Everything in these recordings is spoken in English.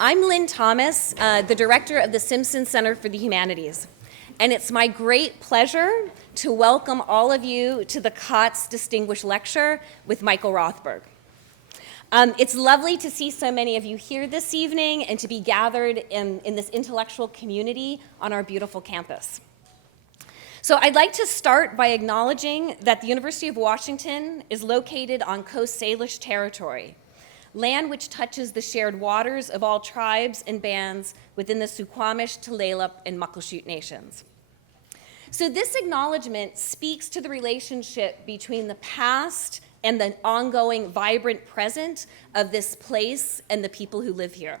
I'm Lynn Thomas, the director of the Simpson Center for the Humanities, and it's my great pleasure to welcome all of you to the Katz Distinguished Lecture with Michael Rothberg. It's lovely to see so many of you here this evening and to be gathered in this intellectual community on our beautiful campus. So I'd like to start by acknowledging that the University of Washington is located on Coast Salish territory, land which touches the shared waters of all tribes and bands within the Suquamish, Tulalip, and Muckleshoot nations. So this acknowledgement speaks to the relationship between the past and the ongoing, vibrant present of this place and the people who live here.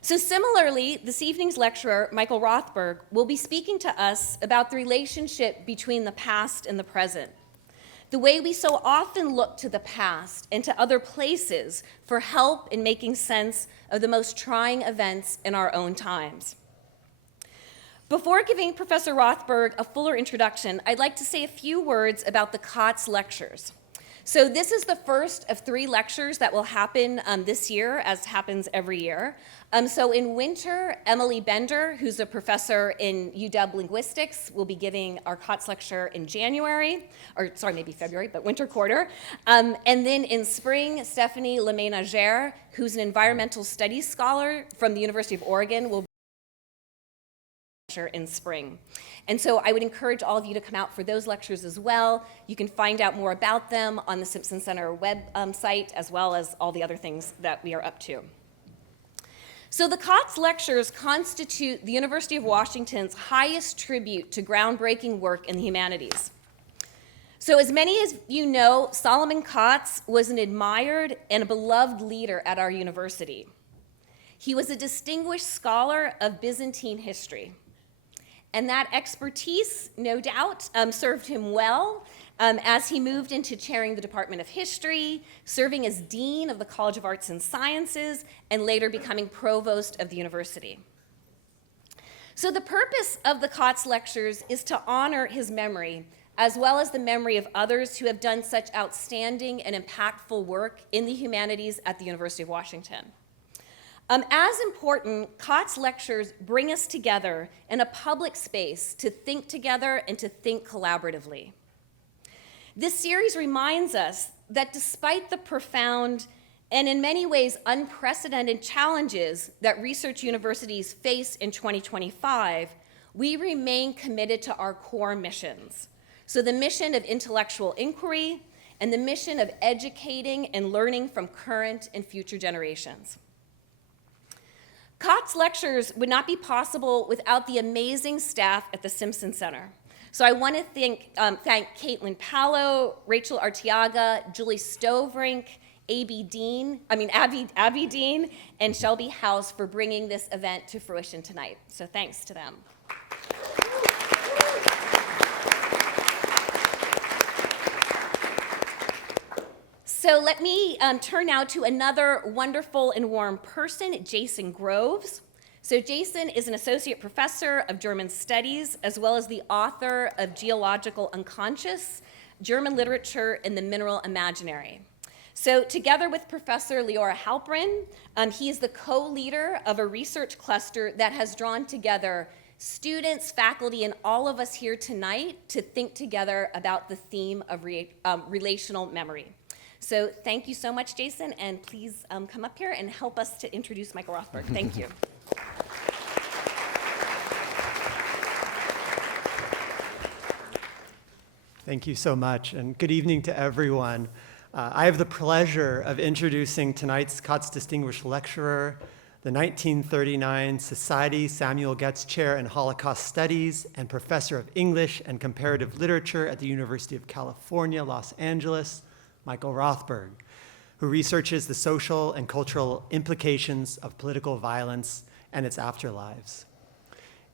So similarly, this evening's lecturer, Michael Rothberg, will be speaking to us about the relationship between the past and the present. The way we so often look to the past and to other places for help in making sense of the most trying events in our own times. Before giving Professor Rothberg a fuller introduction, I'd like to say a few words about the Katz lectures. So this is the first of 3 lectures that will happen this year, as happens every year. So in winter, Emily Bender, who's a professor in UW Linguistics, will be giving our Katz lecture in January, or sorry, maybe February, but winter quarter. And then in spring, Stephanie Lemay-Nager, who's an environmental studies scholar from the University of Oregon, will be in spring. And so I would encourage all of you to come out for those lectures as well. You can find out more about them on the Simpson Center website, as well as all the other things that we are up to. So the Katz lectures constitute the University of Washington's highest tribute to groundbreaking work in the humanities. So as many as you know, Solomon Katz was an admired and a beloved leader at our university. He was a distinguished scholar of Byzantine history. And that expertise, no doubt, served him well as he moved into chairing the Department of History, serving as Dean of the College of Arts and Sciences, and later becoming Provost of the university. So the purpose of the Katz lectures is to honor his memory, as well as the memory of others who have done such outstanding and impactful work in the humanities at the University of Washington. As important, Katz lectures bring us together in a public space to think together and to think collaboratively. This series reminds us that despite the profound and in many ways unprecedented challenges that research universities face in 2025, we remain committed to our core missions. So the mission of intellectual inquiry and the mission of educating and learning from current and future generations. Katz lectures would not be possible without the amazing staff at the Simpson Center. So I want to thank Caitlin Palo, Rachel Arteaga, Julie Stoverink, Abby Dean, and Shelby House for bringing this event to fruition tonight. So thanks to them. So let me turn now to another wonderful and warm person, Jason Groves. So Jason is an associate professor of German studies, as well as the author of Geological Unconscious, German Literature in the Mineral Imaginary. So together with Professor Leora Halprin, he is the co-leader of a research cluster that has drawn together students, faculty, and all of us here tonight to think together about the theme of relational memory. So thank you so much, Jason, and please come up here and help us to introduce Michael Rothberg. Thank you. Thank you so much, and good evening to everyone. I have the pleasure of introducing tonight's Katz Distinguished Lecturer, the 1939 Society Samuel Goetz Chair in Holocaust Studies and Professor of English and Comparative Literature at the University of California, Los Angeles, Michael Rothberg, who researches the social and cultural implications of political violence and its afterlives.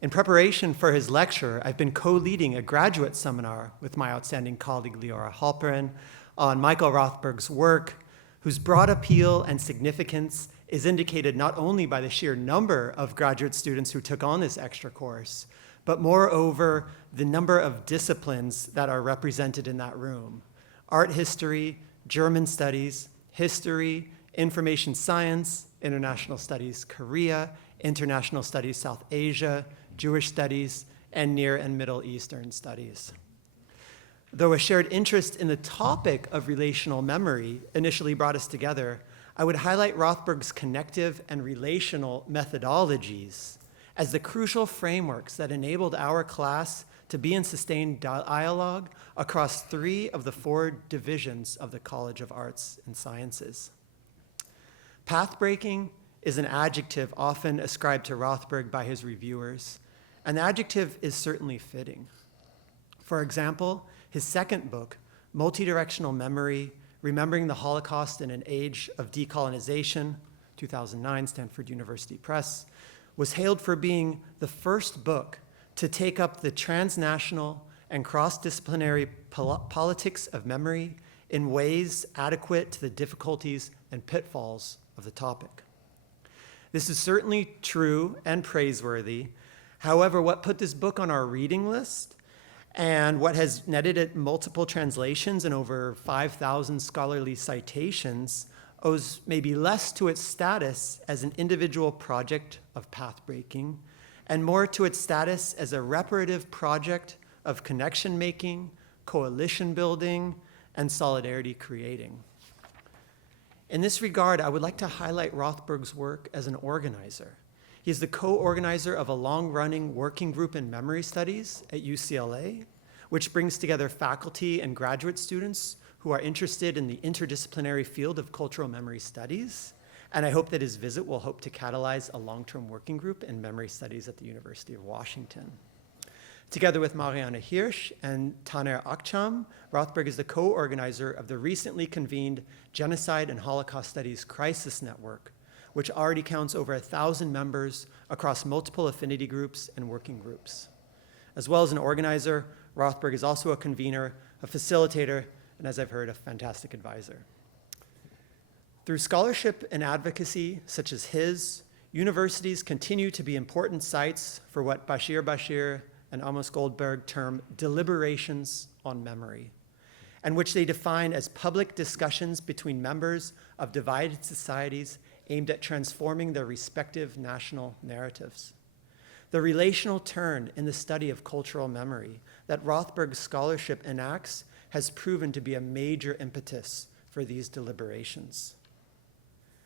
In preparation for his lecture, I've been co-leading a graduate seminar with my outstanding colleague Leora Halprin on Michael Rothberg's work, whose broad appeal and significance is indicated not only by the sheer number of graduate students who took on this extra course, but moreover, the number of disciplines that are represented in that room: art history, German studies, history, information science, International Studies Korea, International Studies South Asia, Jewish Studies, and Near and Middle Eastern Studies. Though a shared interest in the topic of relational memory initially brought us together, I would highlight Rothberg's connective and relational methodologies as the crucial frameworks that enabled our class to be in sustained dialogue across 3 of the 4 divisions of the College of Arts and Sciences. Pathbreaking is an adjective often ascribed to Rothberg by his reviewers, and the adjective is certainly fitting. For example, his second book, Mulitdirectional Memory, Remembering the Holocaust in an Age of Decolonization, 2009, Stanford University Press, was hailed for being the first book to take up the transnational and cross-disciplinary politics of memory in ways adequate to the difficulties and pitfalls of the topic. This is certainly true and praiseworthy. However, what put this book on our reading list and what has netted it multiple translations and over 5,000 scholarly citations owes maybe less to its status as an individual project of pathbreaking and more to its status as a reparative project of connection making, coalition building, and solidarity creating. In this regard, I would like to highlight Rothberg's work as an organizer. He is the co-organizer of a long-running working group in memory studies at UCLA, which brings together faculty and graduate students who are interested in the interdisciplinary field of cultural memory studies. And I hope that his visit will help to catalyze a long-term working group in memory studies at the University of Washington. Together with Marianne Hirsch and Taner Akçam, Rothberg is the co-organizer of the recently convened Genocide and Holocaust Studies Crisis Network, which already counts over 1,000 members across multiple affinity groups and working groups. As well as an organizer, Rothberg is also a convener, a facilitator, and as I've heard, a fantastic advisor. Through scholarship and advocacy such as his, universities continue to be important sites for what Bashir Bashir and Amos Goldberg term deliberations on memory, and which they define as public discussions between members of divided societies aimed at transforming their respective national narratives. The relational turn in the study of cultural memory that Rothberg's scholarship enacts has proven to be a major impetus for these deliberations.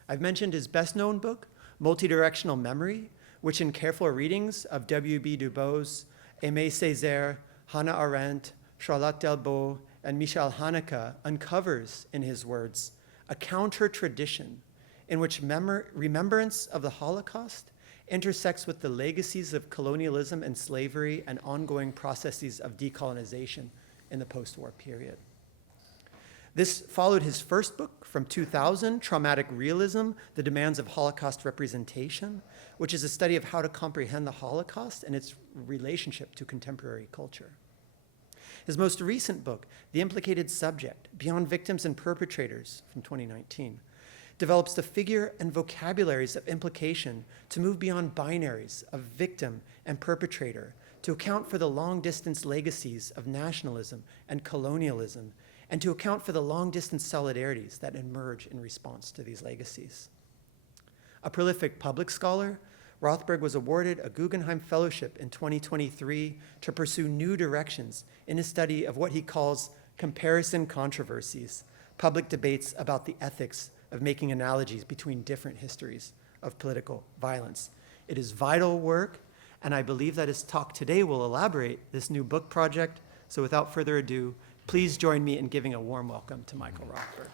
I've mentioned his best-known book, Mulitdirectional Memory, which in careful readings of W.B. Du Bois, Aimé Césaire, Hannah Arendt, Charlotte Delbo, and Michel Haneke uncovers, in his words, a counter-tradition in which remembrance of the Holocaust intersects with the legacies of colonialism and slavery and ongoing processes of decolonization in the post-war period. This followed his first book from 2000, Traumatic Realism, The Demands of Holocaust Representation, which is a study of how to comprehend the Holocaust and its relationship to contemporary culture. His most recent book, The Implicated Subject, Beyond Victims and Perpetrators, from 2019, develops the figure and vocabularies of implication to move beyond binaries of victim and perpetrator to account for the long-distance legacies of nationalism and colonialism, and to account for the long-distance solidarities that emerge in response to these legacies. A prolific public scholar, Rothberg was awarded a Guggenheim Fellowship in 2023 to pursue new directions in his study of what he calls comparison controversies, public debates about the ethics of making analogies between different histories of political violence. It is vital work, and I believe that his talk today will elaborate this new book project. So without further ado, please join me in giving a warm welcome to Michael Rothberg.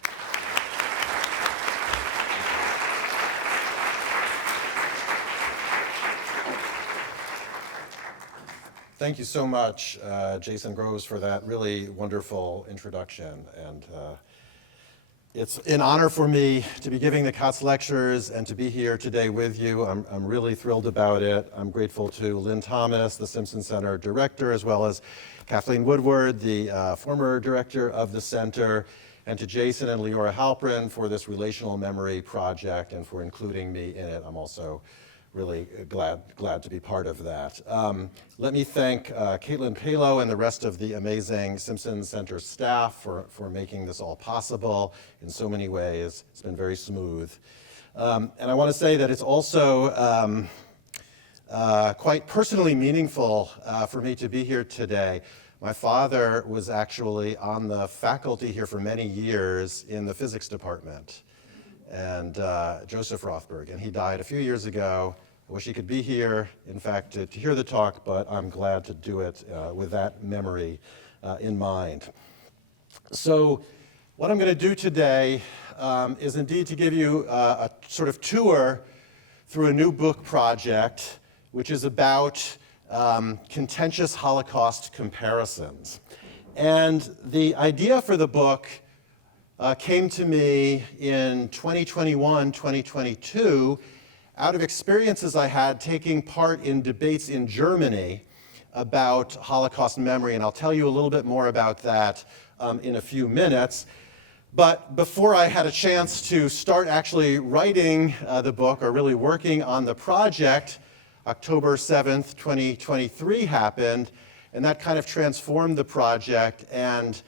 Thank you so much, Jason Groves, for that really wonderful introduction. And it's an honor for me to be giving the Katz lectures and to be here today with you. I'm really thrilled about it. I'm grateful to Lynn Thomas, the Simpson Center director, as well as Kathleen Woodward, the former director of the center, and to Jason and Leora Halprin for this relational memory project and for including me in it. I'm also really glad to be part of that. Let me thank Caitlin Palo and the rest of the amazing Simpson Center staff for making this all possible in so many ways. It's been very smooth. And I want to say that it's also quite personally meaningful for me to be here today. My father was actually on the faculty here for many years in the physics department, and Joseph Rothberg, and he died a few years ago. I wish he could be here, in fact, to hear the talk, but I'm glad to do it with that memory in mind. So what I'm going to do today is indeed to give you a sort of tour through a new book project, which is about contentious Holocaust comparisons. And the idea for the book came to me in 2021, 2022, out of experiences I had taking part in debates in Germany about Holocaust memory, and I'll tell you a little bit more about that in a few minutes. But before I had a chance to start actually writing the book, or really working on the project, October 7th, 2023 happened, and that kind of transformed the project and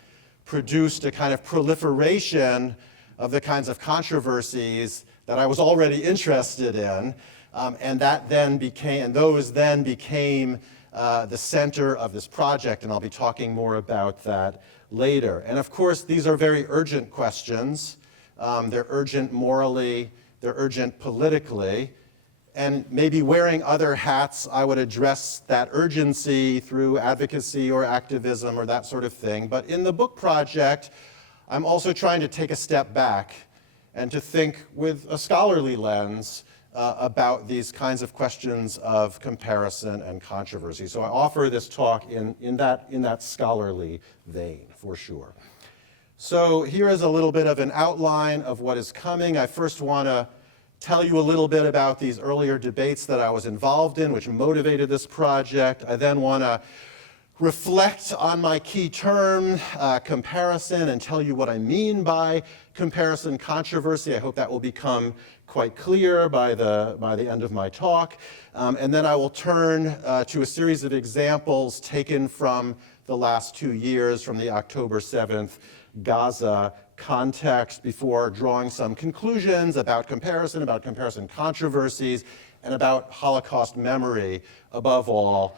produced a kind of proliferation of the kinds of controversies that I was already interested in, and those then became the center of this project, and I'll be talking more about that later. And of course, these are very urgent questions. They're urgent morally, they're urgent politically, and maybe wearing other hats, I would address that urgency through advocacy or activism or that sort of thing. But in the book project, I'm also trying to take a step back and to think with a scholarly lens about these kinds of questions of comparison and controversy. So I offer this talk in that scholarly vein, for sure. So here is a little bit of an outline of what is coming. I first want to tell you a little bit about these earlier debates that I was involved in, which motivated this project. I then want to reflect on my key term, comparison, and tell you what I mean by comparison controversy. I hope that will become quite clear by the end of my talk. And then I will turn to a series of examples taken from the last 2 years, from the October 7th Gaza context, before drawing some conclusions about comparison controversies, and about Holocaust memory, above all,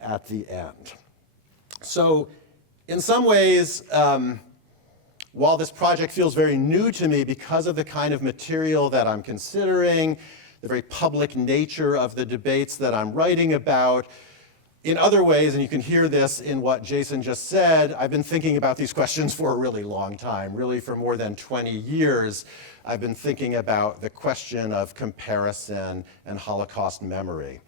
at the end. So in some ways, while this project feels very new to me because of the kind of material that I'm considering, the very public nature of the debates that I'm writing about, in other ways, and you can hear this in what Jason just said, I've been thinking about these questions for a really long time, really for more than 20 years. I've been thinking about the question of comparison and Holocaust memory.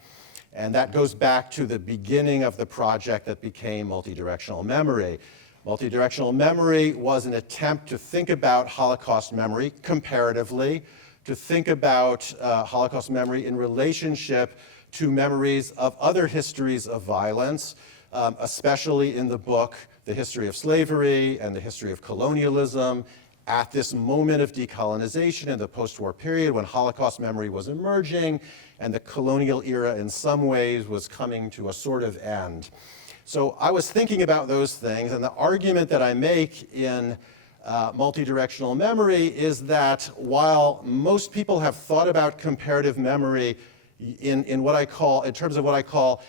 And that goes back to the beginning of the project that became Multidirectional Memory. Multidirectional Memory was an attempt to think about Holocaust memory comparatively, to think about Holocaust memory in relationship to memories of other histories of violence, especially in the book, The History of Slavery and the History of Colonialism, at this moment of decolonization in the post-war period when Holocaust memory was emerging and the colonial era in some ways was coming to a sort of end. So I was thinking about those things, and the argument that I make in Multidirectional Memory is that while most people have thought about comparative memory in terms of what I call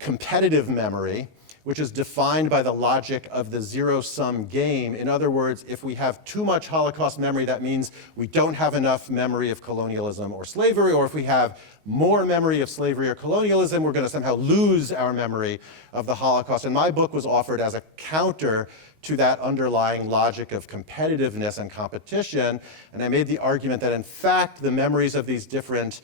competitive memory, which is defined by the logic of the zero-sum game. In other words, if we have too much Holocaust memory, that means we don't have enough memory of colonialism or slavery, or if we have more memory of slavery or colonialism, we're going to somehow lose our memory of the Holocaust. And my book was offered as a counter to that underlying logic of competitiveness and competition. And I made the argument that, in fact, the memories of these different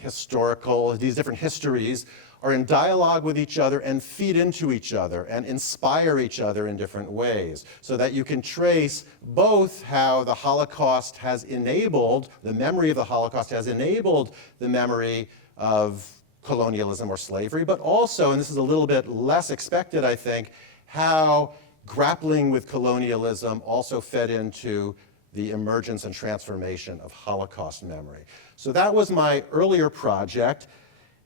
different histories are in dialogue with each other and feed into each other and inspire each other in different ways, so that you can trace both how the Holocaust has enabled, the memory of the Holocaust has enabled the memory of colonialism or slavery, but also, and this is a little bit less expected, I think, how grappling with colonialism also fed into the emergence and transformation of Holocaust memory. So that was my earlier project.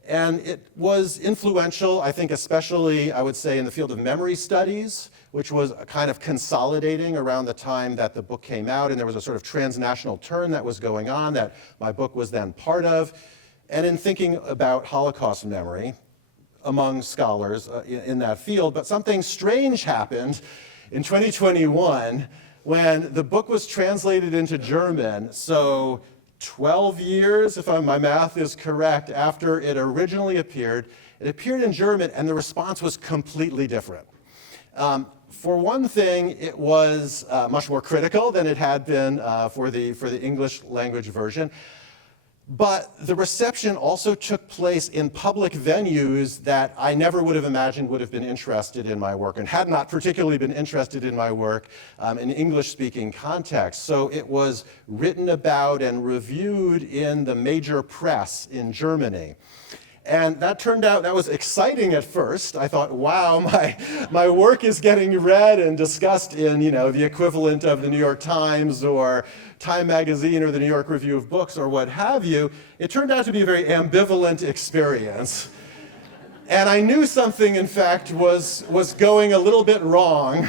And it was influential, I think, especially, I would say, in the field of memory studies, which was kind of consolidating around the time that the book came out, and there was a sort of transnational turn that was going on that my book was then part of. And in thinking about Holocaust memory among scholars in that field, but something strange happened in 2021 when the book was translated into German. So 12 years, if my math is correct, after it originally appeared, it appeared in German, and the response was completely different. For one thing, it was much more critical than it had been for the English language version. But the reception also took place in public venues that I never would have imagined would have been interested in my work and had not particularly been interested in my work in English-speaking context. So it was written about and reviewed in the major press in Germany. And that turned out, that was exciting at first. I thought, wow, my work is getting read and discussed in, the equivalent of the New York Times or Time Magazine or the New York Review of Books or what have you. It turned out to be a very ambivalent experience. And I knew something, in fact, was going a little bit wrong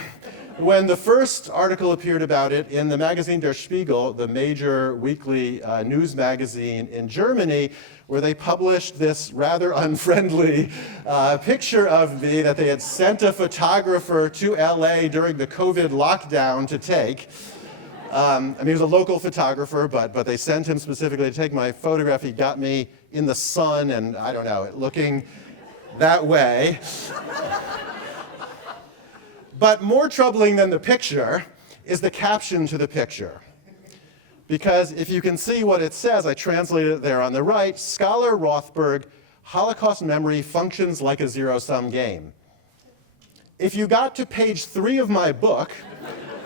when the first article appeared about it in the magazine Der Spiegel, the major weekly news magazine in Germany, where they published this rather unfriendly picture of me that they had sent a photographer to LA during the COVID lockdown to take. He was a local photographer, but they sent him specifically to take my photograph. He got me in the sun and, I don't know, looking that way. But more troubling than the picture is the caption to the picture. Because if you can see what it says, I translated it there on the right, scholar Rothberg, Holocaust memory functions like a zero-sum game. If you got to page 3 of my book,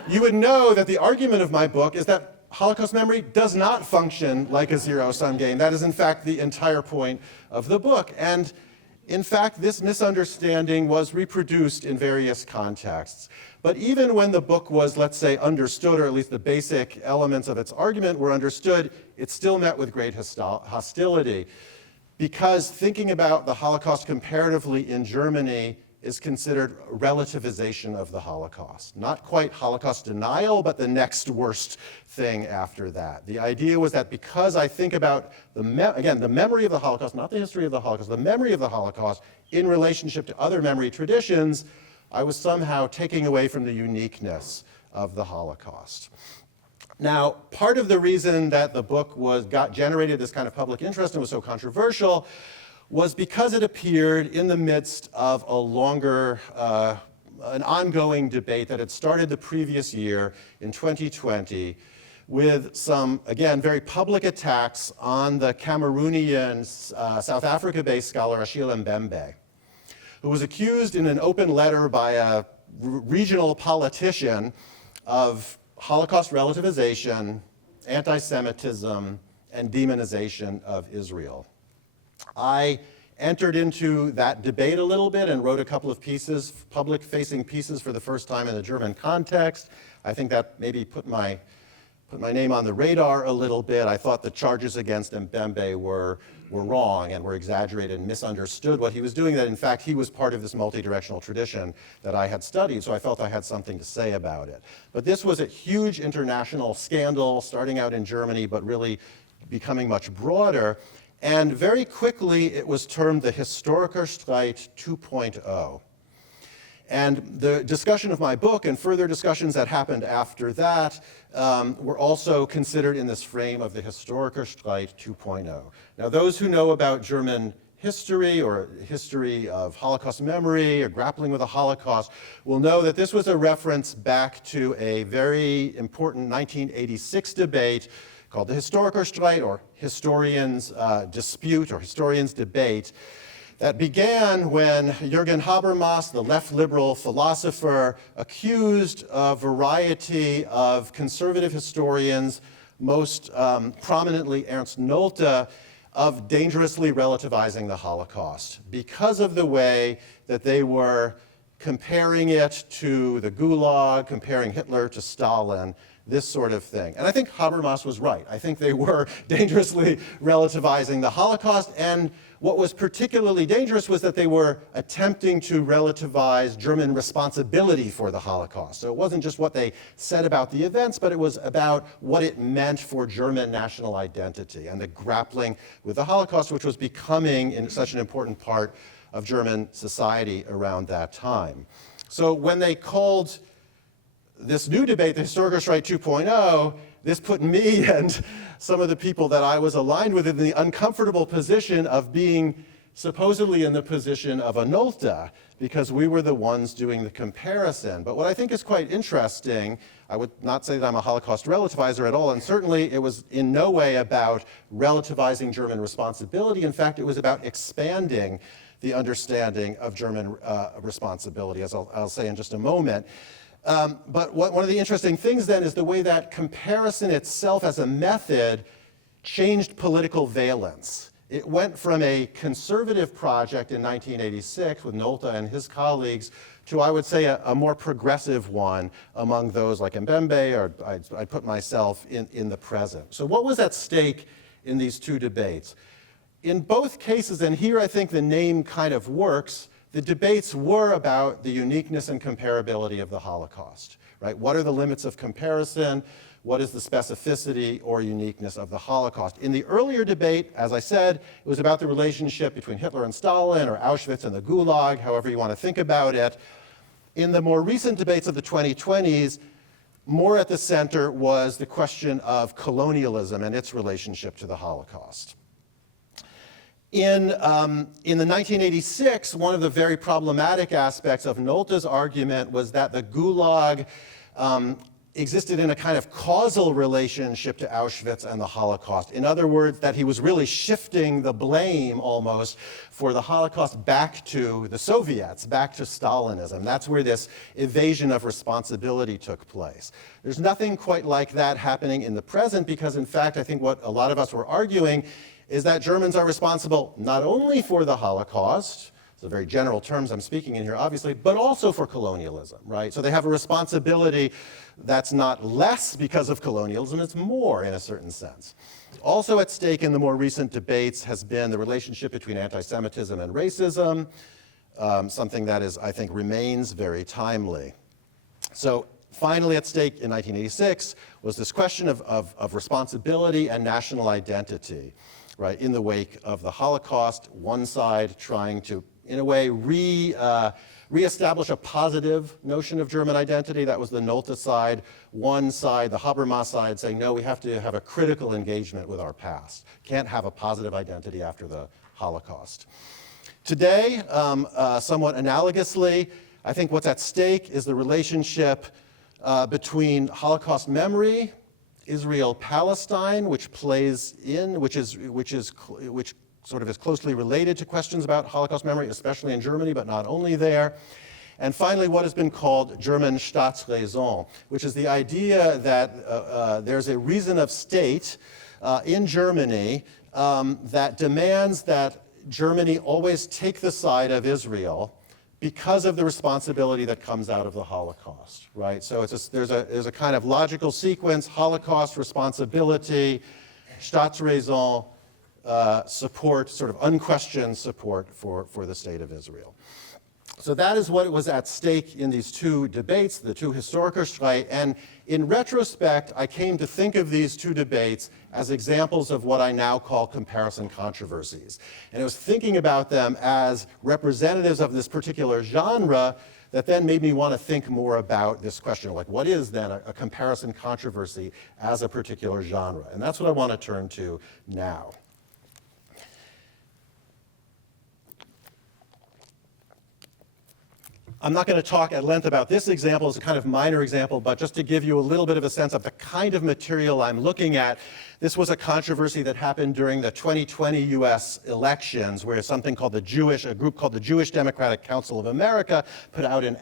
you would know that the argument of my book is that Holocaust memory does not function like a zero-sum game. That is, in fact, the entire point of the book. And in fact, this misunderstanding was reproduced in various contexts. But even when the book was, let's say, understood, or at least the basic elements of its argument were understood, it still met with great hostility. Because thinking about the Holocaust comparatively in Germany is considered relativization of the Holocaust. Not quite Holocaust denial, but the next worst thing after that. The idea was that because I think about, the memory of the Holocaust, not the history of the Holocaust, the memory of the Holocaust in relationship to other memory traditions, I was somehow taking away from the uniqueness of the Holocaust. Now, part of the reason that the book generated this kind of public interest and was so controversial was because it appeared in the midst of a longer, an ongoing debate that had started the previous year in 2020 with some, again, very public attacks on the Cameroonian, South Africa-based scholar Achille Mbembe, who was accused in an open letter by a regional politician of Holocaust relativization, anti-Semitism, and demonization of Israel. I entered into that debate a little bit and wrote a couple of pieces, public-facing pieces for the first time in a German context. I think that maybe put my name on the radar a little bit. I thought the charges against Mbembe were wrong and were exaggerated and misunderstood what he was doing, that in fact he was part of this multidirectional tradition that I had studied, so I felt I had something to say about it. But this was a huge international scandal, starting out in Germany, but really becoming much broader. And very quickly, it was termed the Historiker Streit 2.0. And the discussion of my book and further discussions that happened after that were also considered in this frame of the Historiker Streit 2.0. Now, those who know about German history or history of Holocaust memory or grappling with the Holocaust will know that this was a reference back to a very important 1986 debate called the Historiker Streit, or historians' dispute, or historians' debate, that began when Jürgen Habermas, the left liberal philosopher, accused a variety of conservative historians, most prominently Ernst Nolte, of dangerously relativizing the Holocaust because of the way that they were comparing it to the Gulag, comparing Hitler to Stalin, this sort of thing. And I think Habermas was right. I think they were dangerously relativizing the Holocaust, and what was particularly dangerous was that they were attempting to relativize German responsibility for the Holocaust. So it wasn't just what they said about the events, but it was about what it meant for German national identity and the grappling with the Holocaust, which was becoming in such an important part of German society around that time. So when they called this new debate, the Historikerstreit 2.0, this put me and some of the people that I was aligned with in the uncomfortable position of being supposedly in the position of a Nulta, because we were the ones doing the comparison. But what I think is quite interesting, I would not say that I'm a Holocaust relativizer at all, and certainly it was in no way about relativizing German responsibility. In fact, it was about expanding the understanding of German responsibility, as I'll say in just a moment. But one of the interesting things then is the way that comparison itself as a method changed political valence. It went from a conservative project in 1986 with Nolta and his colleagues to, I would say, a more progressive one among those like Mbembe, or I'd put myself in the present. So what was at stake in these two debates? In both cases, and here I think the name kind of works, the debates were about the uniqueness and comparability of the Holocaust, right? What are the limits of comparison? What is the specificity or uniqueness of the Holocaust? In the earlier debate, as I said, it was about the relationship between Hitler and Stalin, or Auschwitz and the Gulag, however you want to think about it. In the more recent debates of the 2020s, more at the center was the question of colonialism and its relationship to the Holocaust. In the 1986, one of the very problematic aspects of Nolte's argument was that the Gulag existed in a kind of causal relationship to Auschwitz and the Holocaust. In other words, that he was really shifting the blame almost for the Holocaust back to the Soviets, back to Stalinism. That's where this evasion of responsibility took place. There's nothing quite like that happening in the present, because in fact, I think what a lot of us were arguing is that Germans are responsible not only for the Holocaust, it's a very general terms I'm speaking in here, obviously, but also for colonialism, right? So they have a responsibility that's not less because of colonialism, it's more in a certain sense. Also at stake in the more recent debates has been the relationship between anti-Semitism and racism, something that is, I think, remains very timely. So finally at stake in 1986 was this question of responsibility and national identity, right, in the wake of the Holocaust, one side trying to, in a way, reestablish a positive notion of German identity. That was the Nolte side. One side, the Habermas side, saying, no, we have to have a critical engagement with our past. Can't have a positive identity after the Holocaust. Today, somewhat analogously, I think what's at stake is the relationship between Holocaust memory, Israel-Palestine, which sort of is closely related to questions about Holocaust memory, especially in Germany, but not only there. And finally, what has been called German Staatsräson, which is the idea that there's a reason of state in Germany that demands that Germany always take the side of Israel because of the responsibility that comes out of the Holocaust, right? So there's a kind of logical sequence: Holocaust, responsibility, Staatsräson, support, sort of unquestioned support for the state of Israel. So that is what was at stake in these two debates, the two Historikerstreit. And in retrospect, I came to think of these two debates as examples of what I now call comparison controversies. And I was thinking about them as representatives of this particular genre that then made me want to think more about this question, like what is then a comparison controversy as a particular genre? And that's what I want to turn to now. I'm not going to talk at length about this example as a kind of minor example, but just to give you a little bit of a sense of the kind of material I'm looking at. This was a controversy that happened during the 2020 US elections, where something called a group called the Jewish Democratic Council of America put out an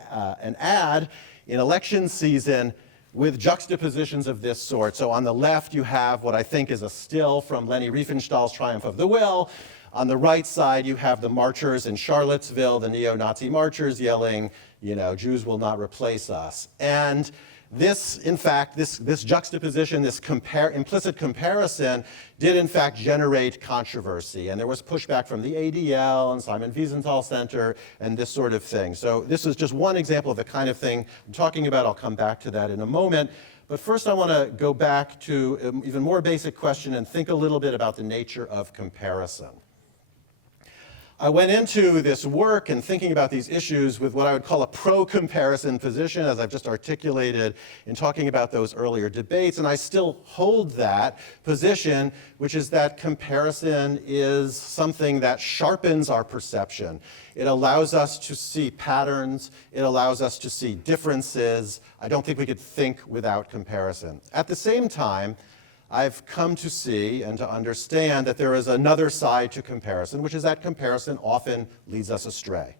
ad in election season with juxtapositions of this sort. So on the left, you have what I think is a still from Leni Riefenstahl's Triumph of the Will. On the right side, you have the marchers in Charlottesville, the neo-Nazi marchers yelling, you know, Jews will not replace us. And This, in fact, this juxtaposition, this implicit comparison did in fact generate controversy. And there was pushback from the ADL and Simon Wiesenthal Center and this sort of thing. So this is just one example of the kind of thing I'm talking about. I'll come back to that in a moment. But first I want to go back to an even more basic question and think a little bit about the nature of comparison. I went into this work and thinking about these issues with what I would call a pro-comparison position, as I've just articulated in talking about those earlier debates, and I still hold that position, which is that comparison is something that sharpens our perception. It allows us to see patterns. It allows us to see differences. I don't think we could think without comparison. At the same time, I've come to see and to understand that there is another side to comparison, which is that comparison often leads us astray,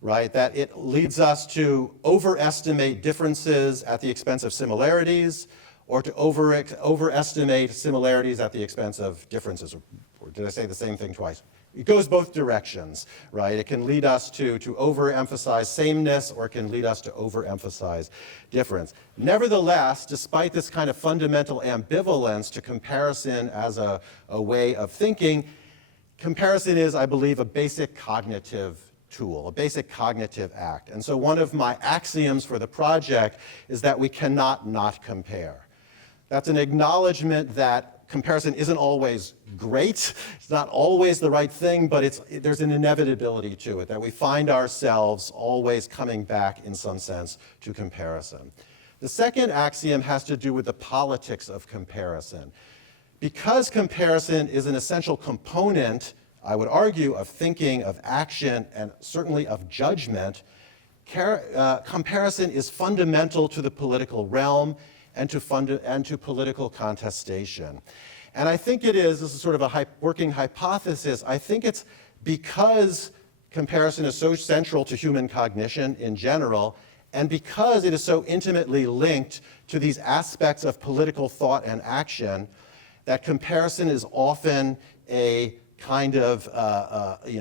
right? That it leads us to overestimate differences at the expense of similarities, or to overestimate similarities at the expense of differences. Or did I say the same thing twice? It goes both directions, right? It can lead us to overemphasize sameness, or it can lead us to overemphasize difference. Nevertheless, despite this kind of fundamental ambivalence to comparison as a way of thinking, comparison is, I believe, a basic cognitive tool, a basic cognitive act. And so one of my axioms for the project is that we cannot not compare. That's an acknowledgement that comparison isn't always great. It's not always the right thing, but there's an inevitability to it, that we find ourselves always coming back, in some sense, to comparison. The second axiom has to do with the politics of comparison. Because comparison is an essential component, I would argue, of thinking, of action, and certainly of judgment, comparison is fundamental to the political realm and to political contestation. And I think it is, this is sort of a working hypothesis, I think it's because comparison is so central to human cognition in general, and because it is so intimately linked to these aspects of political thought and action, that comparison is often a kind of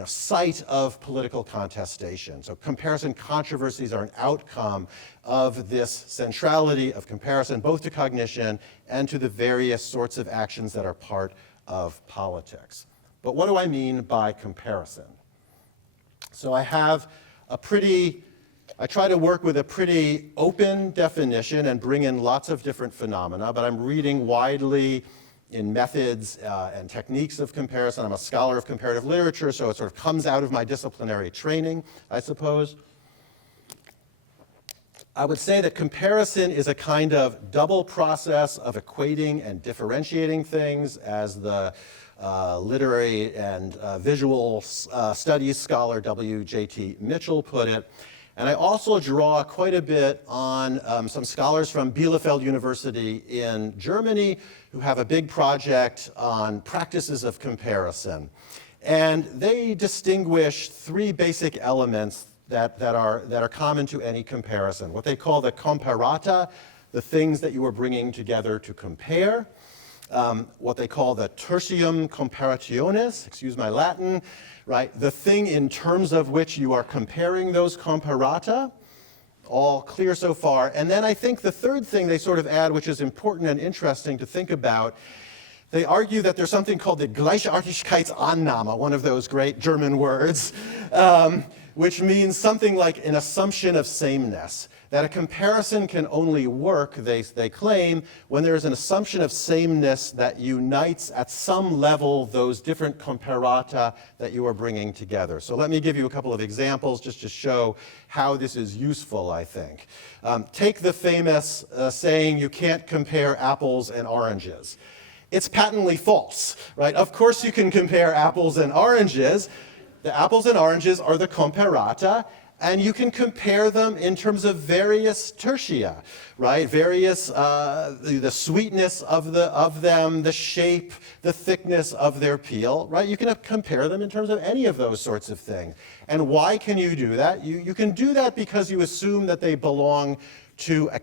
site of political contestation. So comparison controversies are an outcome of this centrality of comparison, both to cognition and to the various sorts of actions that are part of politics. But what do I mean by comparison? So I try to work with a pretty open definition and bring in lots of different phenomena, but I'm reading widely in methods and techniques of comparison. I'm a scholar of comparative literature, so it sort of comes out of my disciplinary training, I suppose. I would say that comparison is a kind of double process of equating and differentiating things, as the literary and visual studies scholar W.J.T. Mitchell put it. And I also draw quite a bit on some scholars from Bielefeld University in Germany who have a big project on practices of comparison. And they distinguish three basic elements that are common to any comparison. What they call the comparata, the things that you are bringing together to compare. What they call the tertium comparationis, excuse my Latin, right? The thing in terms of which you are comparing those comparata. All clear so far. And then I think the third thing they sort of add, which is important and interesting to think about, they argue that there's something called the Gleichartigkeitsannahme, one of those great German words, which means something like an assumption of sameness. That a comparison can only work, they claim, when there is an assumption of sameness that unites at some level those different comparata that you are bringing together. So let me give you a couple of examples just to show how this is useful, I think. Take the famous saying, you can't compare apples and oranges. It's patently false, right? Of course you can compare apples and oranges. The apples and oranges are the comparata, and you can compare them in terms of various tertia, right? Various, the sweetness of them, the shape, the thickness of their peel, right? You can compare them in terms of any of those sorts of things. And why can you do that? You can do that because you assume that they belong to a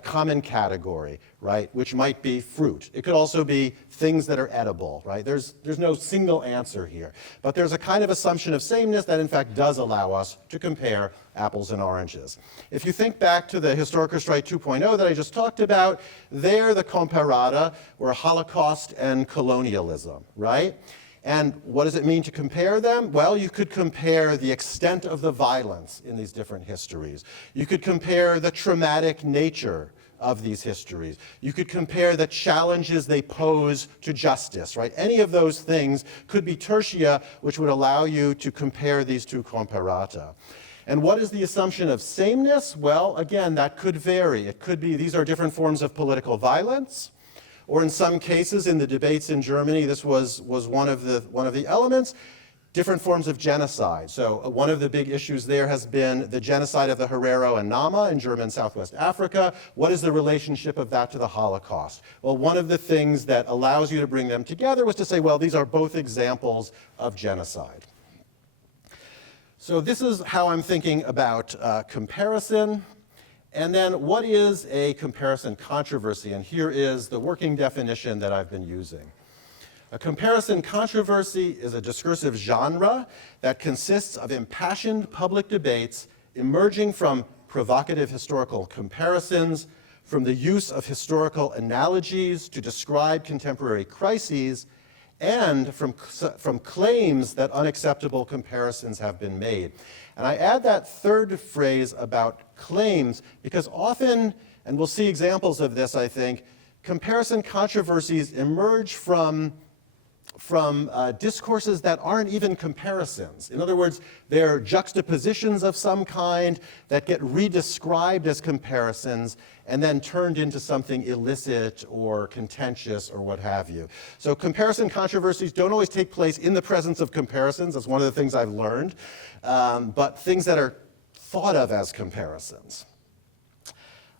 common category, right, which might be fruit. It could also be things that are edible, right? There's no single answer here. But there's a kind of assumption of sameness that in fact does allow us to compare apples and oranges. If you think back to the Historiker Strike 2.0 that I just talked about, there the comparata were Holocaust and colonialism, right? And what does it mean to compare them? Well, you could compare the extent of the violence in these different histories. You could compare the traumatic nature of these histories. You could compare the challenges they pose to justice, right? Any of those things could be tertia, which would allow you to compare these two comparata. And what is the assumption of sameness? Well, again, that could vary. It could be these are different forms of political violence. Or in some cases, in the debates in Germany, this was one of the elements, different forms of genocide. So one of the big issues there has been the genocide of the Herero and Nama in German Southwest Africa. What is the relationship of that to the Holocaust? Well, one of the things that allows you to bring them together was to say, well, these are both examples of genocide. So this is how I'm thinking about comparison. And then what is a comparison controversy? And here is the working definition that I've been using. A comparison controversy is a discursive genre that consists of impassioned public debates emerging from provocative historical comparisons, from the use of historical analogies to describe contemporary crises, and from claims that unacceptable comparisons have been made. And I add that third phrase about claims because often, and we'll see examples of this, I think, comparison controversies emerge from discourses that aren't even comparisons. In other words, they're juxtapositions of some kind that get redescribed as comparisons and then turned into something illicit or contentious or what have you. So comparison controversies don't always take place in the presence of comparisons. That's one of the things I've learned. But things that are thought of as comparisons.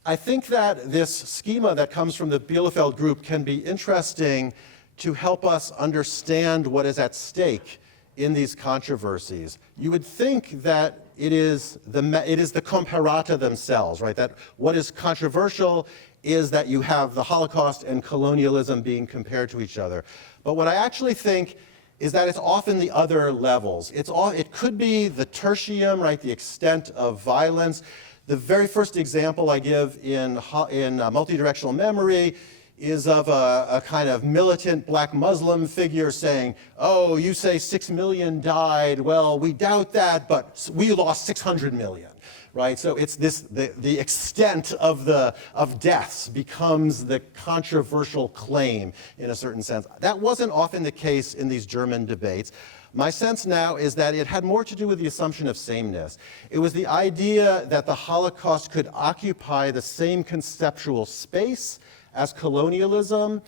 I think that this schema that comes from the Bielefeld group can be interesting to help us understand what is at stake in these controversies. You would think that it is the comparata themselves, right? That what is controversial is that you have the Holocaust and colonialism being compared to each other. But what I actually think is that it's often the other levels. It could be the tertium, right? The extent of violence. The very first example I give in Mulitdirectional Memory is of a kind of militant black Muslim figure saying, oh, you say 6 million died. Well, we doubt that, but we lost 600 million, right? So it's the extent of deaths becomes the controversial claim in a certain sense. That wasn't often the case in these German debates. My sense now is that it had more to do with the assumption of sameness. It was the idea that the Holocaust could occupy the same conceptual space as colonialism,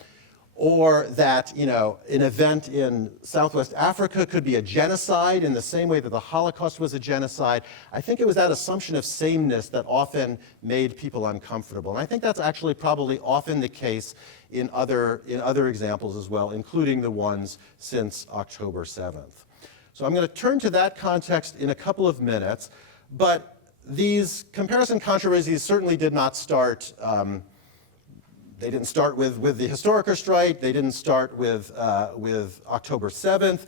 or that, you know, an event in Southwest Africa could be a genocide in the same way that the Holocaust was a genocide. I think it was that assumption of sameness that often made people uncomfortable. And I think that's actually probably often the case in other examples as well, including the ones since October 7th. So I'm going to turn to that context in a couple of minutes, but these comparison controversies certainly did not start they didn't start with the Historiker Strike. They didn't start with October 7th.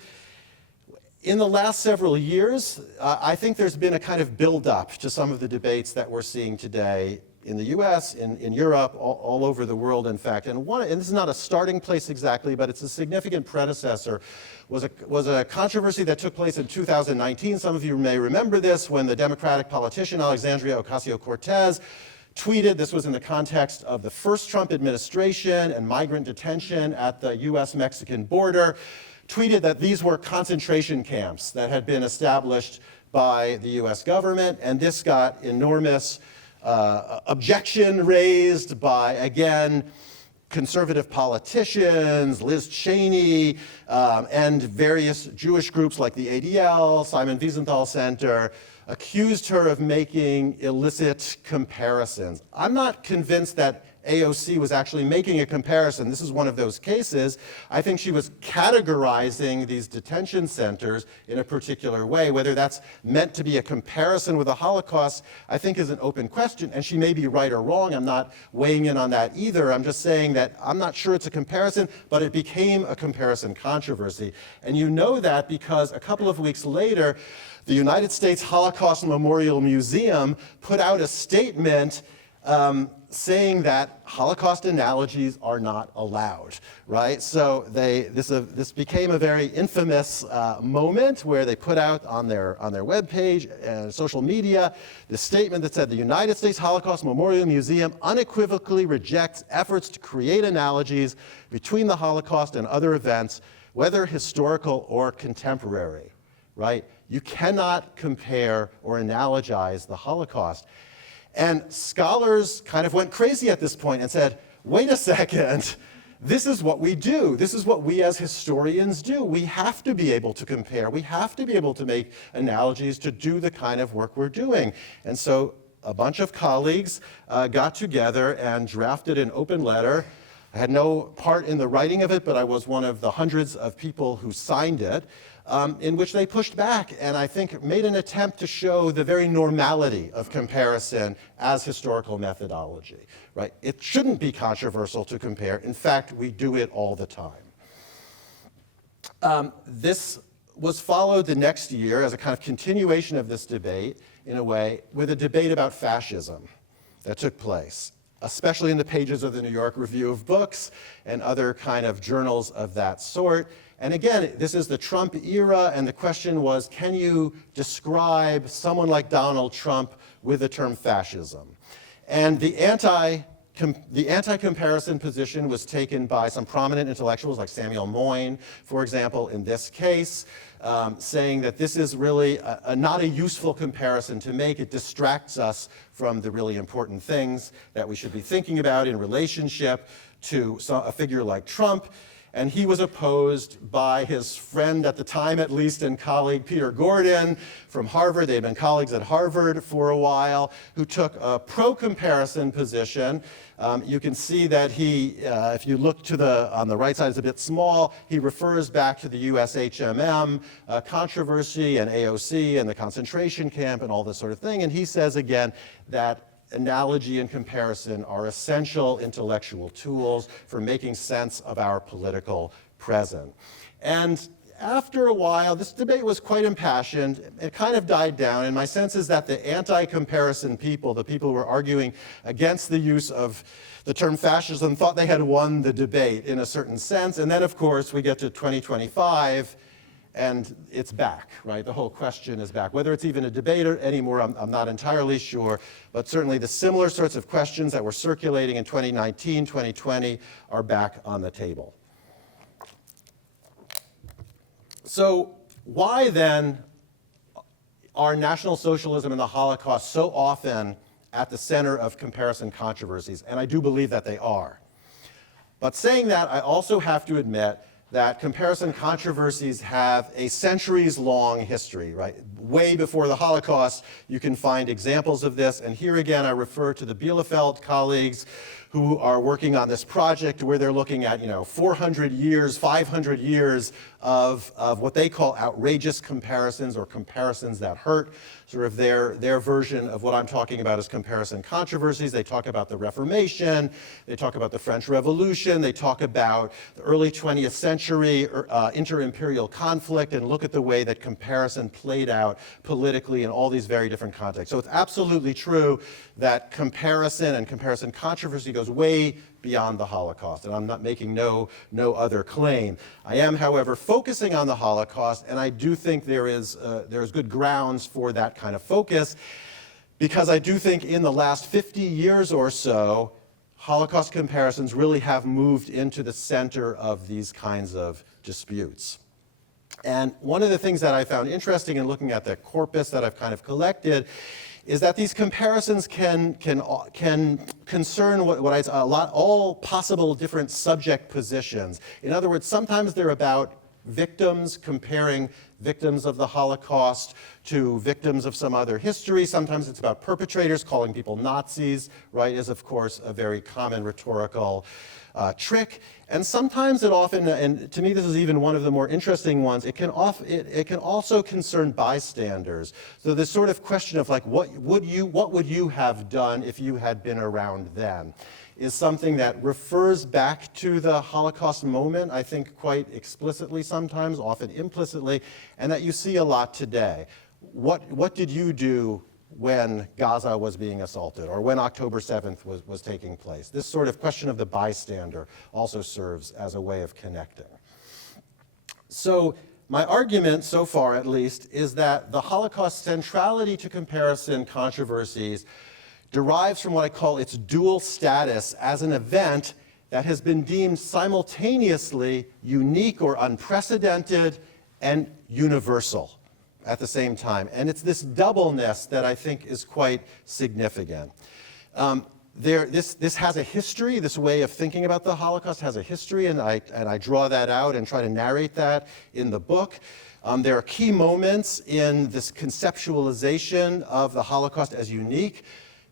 In the last several years, I think there's been a kind of build-up to some of the debates that we're seeing today in the US, in Europe, all over the world, in fact. And this is not a starting place exactly, but it's a significant predecessor, was a controversy that took place in 2019. Some of you may remember this, when the Democratic politician Alexandria Ocasio-Cortez tweeted, this was in the context of the first Trump administration and migrant detention at the US-Mexican border, tweeted that these were concentration camps that had been established by the US government, and this got enormous objection raised by, again, conservative politicians, Liz Cheney, and various Jewish groups like the ADL, Simon Wiesenthal Center, accused her of making illicit comparisons. I'm not convinced that AOC was actually making a comparison. This is one of those cases. I think she was categorizing these detention centers in a particular way. Whether that's meant to be a comparison with the Holocaust, I think is an open question, and she may be right or wrong. I'm not weighing in on that either. I'm just saying that I'm not sure it's a comparison, but it became a comparison controversy. And you know that because a couple of weeks later, the United States Holocaust Memorial Museum put out a statement saying that Holocaust analogies are not allowed, right? So this became a very infamous moment where they put out on their webpage and social media this statement that said the United States Holocaust Memorial Museum unequivocally rejects efforts to create analogies between the Holocaust and other events, whether historical or contemporary, right? You cannot compare or analogize the Holocaust. And scholars kind of went crazy at this point and said, wait a second, this is what we do. This is what we as historians do. We have to be able to compare. We have to be able to make analogies to do the kind of work we're doing. And so a bunch of colleagues got together and drafted an open letter. I had no part in the writing of it, but I was one of the hundreds of people who signed it, in which they pushed back and I think made an attempt to show the very normality of comparison as historical methodology, right? It shouldn't be controversial to compare. In fact, we do it all the time. This was followed the next year as a kind of continuation of this debate, in a way, with a debate about fascism that took place, especially in the pages of the New York Review of Books and other kind of journals of that sort. And again, this is the Trump era, and the question was, can you describe someone like Donald Trump with the term fascism? And the anti-comparison position was taken by some prominent intellectuals like Samuel Moyn, for example, in this case, saying that this is really not a useful comparison to make. It distracts us from the really important things that we should be thinking about in relationship to a figure like Trump. And he was opposed by his friend at the time, at least, and colleague Peter Gordon from Harvard. They had been colleagues at Harvard for a while, who took a pro-comparison position. You can see that he, if you look to on the right side, it's a bit small. He refers back to the USHMM controversy and AOC and the concentration camp and all this sort of thing. And he says again that analogy and comparison are essential intellectual tools for making sense of our political present. And after a while, this debate was quite impassioned. It kind of died down, and my sense is that the anti-comparison people, the people who were arguing against the use of the term fascism, thought they had won the debate in a certain sense. And then, of course, we get to 2025, and it's back, right? The whole question is back. Whether it's even a debate anymore, I'm not entirely sure, but certainly the similar sorts of questions that were circulating in 2019, 2020 are back on the table. So why then are National Socialism and the Holocaust so often at the center of comparison controversies? And I do believe that they are. But saying that, I also have to admit that comparison controversies have a centuries-long history, right? Way before the Holocaust, you can find examples of this. And here again, I refer to the Bielefeld colleagues who are working on this project where they're looking at, 400 years, 500 years of what they call outrageous comparisons or comparisons that hurt. Sort of their version of what I'm talking about is comparison controversies. They talk about the Reformation, they talk about the French Revolution, they talk about the early 20th century inter-imperial conflict, and look at the way that comparison played out politically in all these very different contexts. So it's absolutely true that comparison and comparison controversy goes way beyond the Holocaust, and I'm not making no other claim. I am, however, focusing on the Holocaust, and I do think there's good grounds for that kind of focus, because I do think in the last 50 years or so, Holocaust comparisons really have moved into the center of these kinds of disputes. And one of the things that I found interesting in looking at the corpus that I've kind of collected is that these comparisons can concern all possible different subject positions. In other words, sometimes they're about victims, comparing victims of the Holocaust to victims of some other history. Sometimes it's about perpetrators, calling people Nazis, right, is of course a very common rhetorical trick. And sometimes it often, and to me this is even one of the more interesting ones, it can also concern bystanders. So this sort of question of like, what would you have done if you had been around then, is something that refers back to the Holocaust moment, I think quite explicitly sometimes, often implicitly, and that you see a lot today. What did you do when Gaza was being assaulted, or when October 7th was taking place? This sort of question of the bystander also serves as a way of connecting. So my argument, so far at least, is that the Holocaust's centrality to comparison controversies derives from what I call its dual status as an event that has been deemed simultaneously unique or unprecedented and universal at the same time. And it's this doubleness that I think is quite significant. This has a history, this way of thinking about the Holocaust has a history, and I draw that out and try to narrate that in the book. There are key moments in this conceptualization of the Holocaust as unique.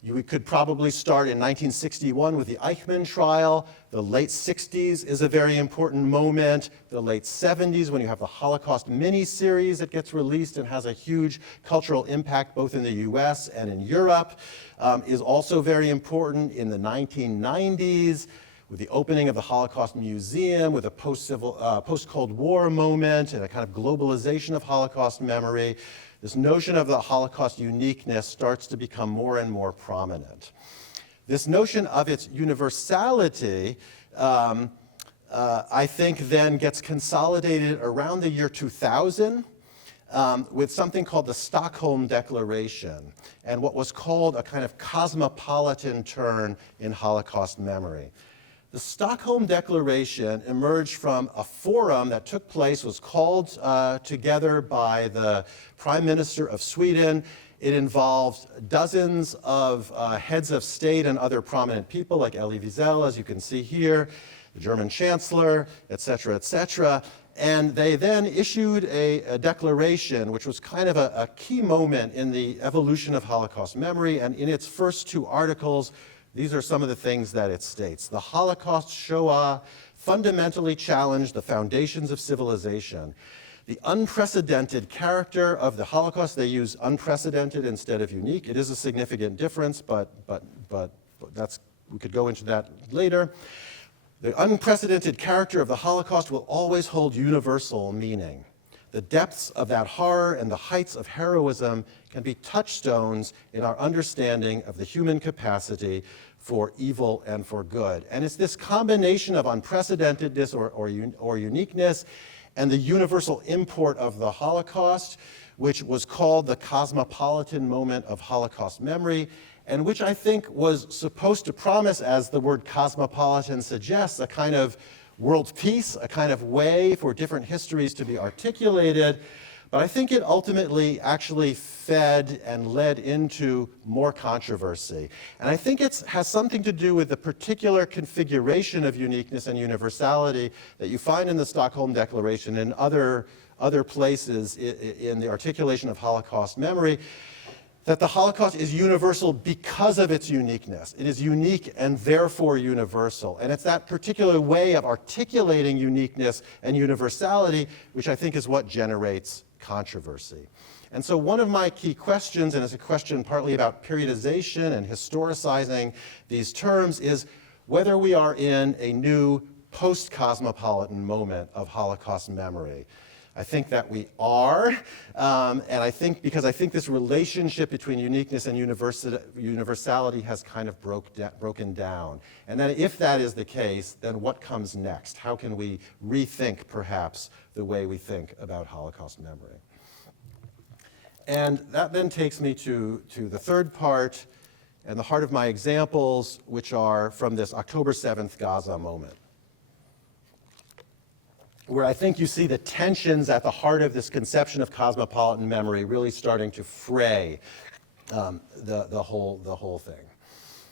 We could probably start in 1961 with the Eichmann trial. The late 60s is a very important moment. The late 70s, when you have the Holocaust miniseries that gets released and has a huge cultural impact both in the US and in Europe, is also very important. In the 1990s, with the opening of the Holocaust Museum, with a post-Cold War moment and a kind of globalization of Holocaust memory, this notion of the Holocaust uniqueness starts to become more and more prominent. This notion of its universality, I think, then gets consolidated around the year 2000 with something called the Stockholm Declaration and what was called a kind of cosmopolitan turn in Holocaust memory. The Stockholm Declaration emerged from a forum that took place, was called together by the Prime Minister of Sweden. It involved dozens of heads of state and other prominent people like Elie Wiesel, as you can see here, the German Chancellor, et cetera, et cetera. And they then issued a declaration, which was kind of a key moment in the evolution of Holocaust memory. And in its first two articles, these are some of the things that it states. The Holocaust Shoah fundamentally challenged the foundations of civilization. The unprecedented character of the Holocaust, they use unprecedented instead of unique. It is a significant difference, but that's, we could go into that later. The unprecedented character of the Holocaust will always hold universal meaning. The depths of that horror and the heights of heroism can be touchstones in our understanding of the human capacity for evil and for good. And it's this combination of unprecedentedness or uniqueness and the universal import of the Holocaust, which was called the cosmopolitan moment of Holocaust memory, and which I think was supposed to promise, as the word cosmopolitan suggests, a kind of world peace, a kind of way for different histories to be articulated. But I think it ultimately actually fed and led into more controversy. And I think it has something to do with the particular configuration of uniqueness and universality that you find in the Stockholm Declaration and other places in the articulation of Holocaust memory, that the Holocaust is universal because of its uniqueness. It is unique and therefore universal. And it's that particular way of articulating uniqueness and universality which I think is what generates controversy. And so one of my key questions, and it's a question partly about periodization and historicizing these terms, is whether we are in a new post-cosmopolitan moment of Holocaust memory. I think that we are, and I think because I think this relationship between uniqueness and universality has kind of broken down. And then if that is the case, then what comes next? How can we rethink, perhaps, the way we think about Holocaust memory? And that then takes me to the third part and the heart of my examples, which are from this October 7th Gaza moment, where I think you see the tensions at the heart of this conception of cosmopolitan memory really starting to fray the whole thing.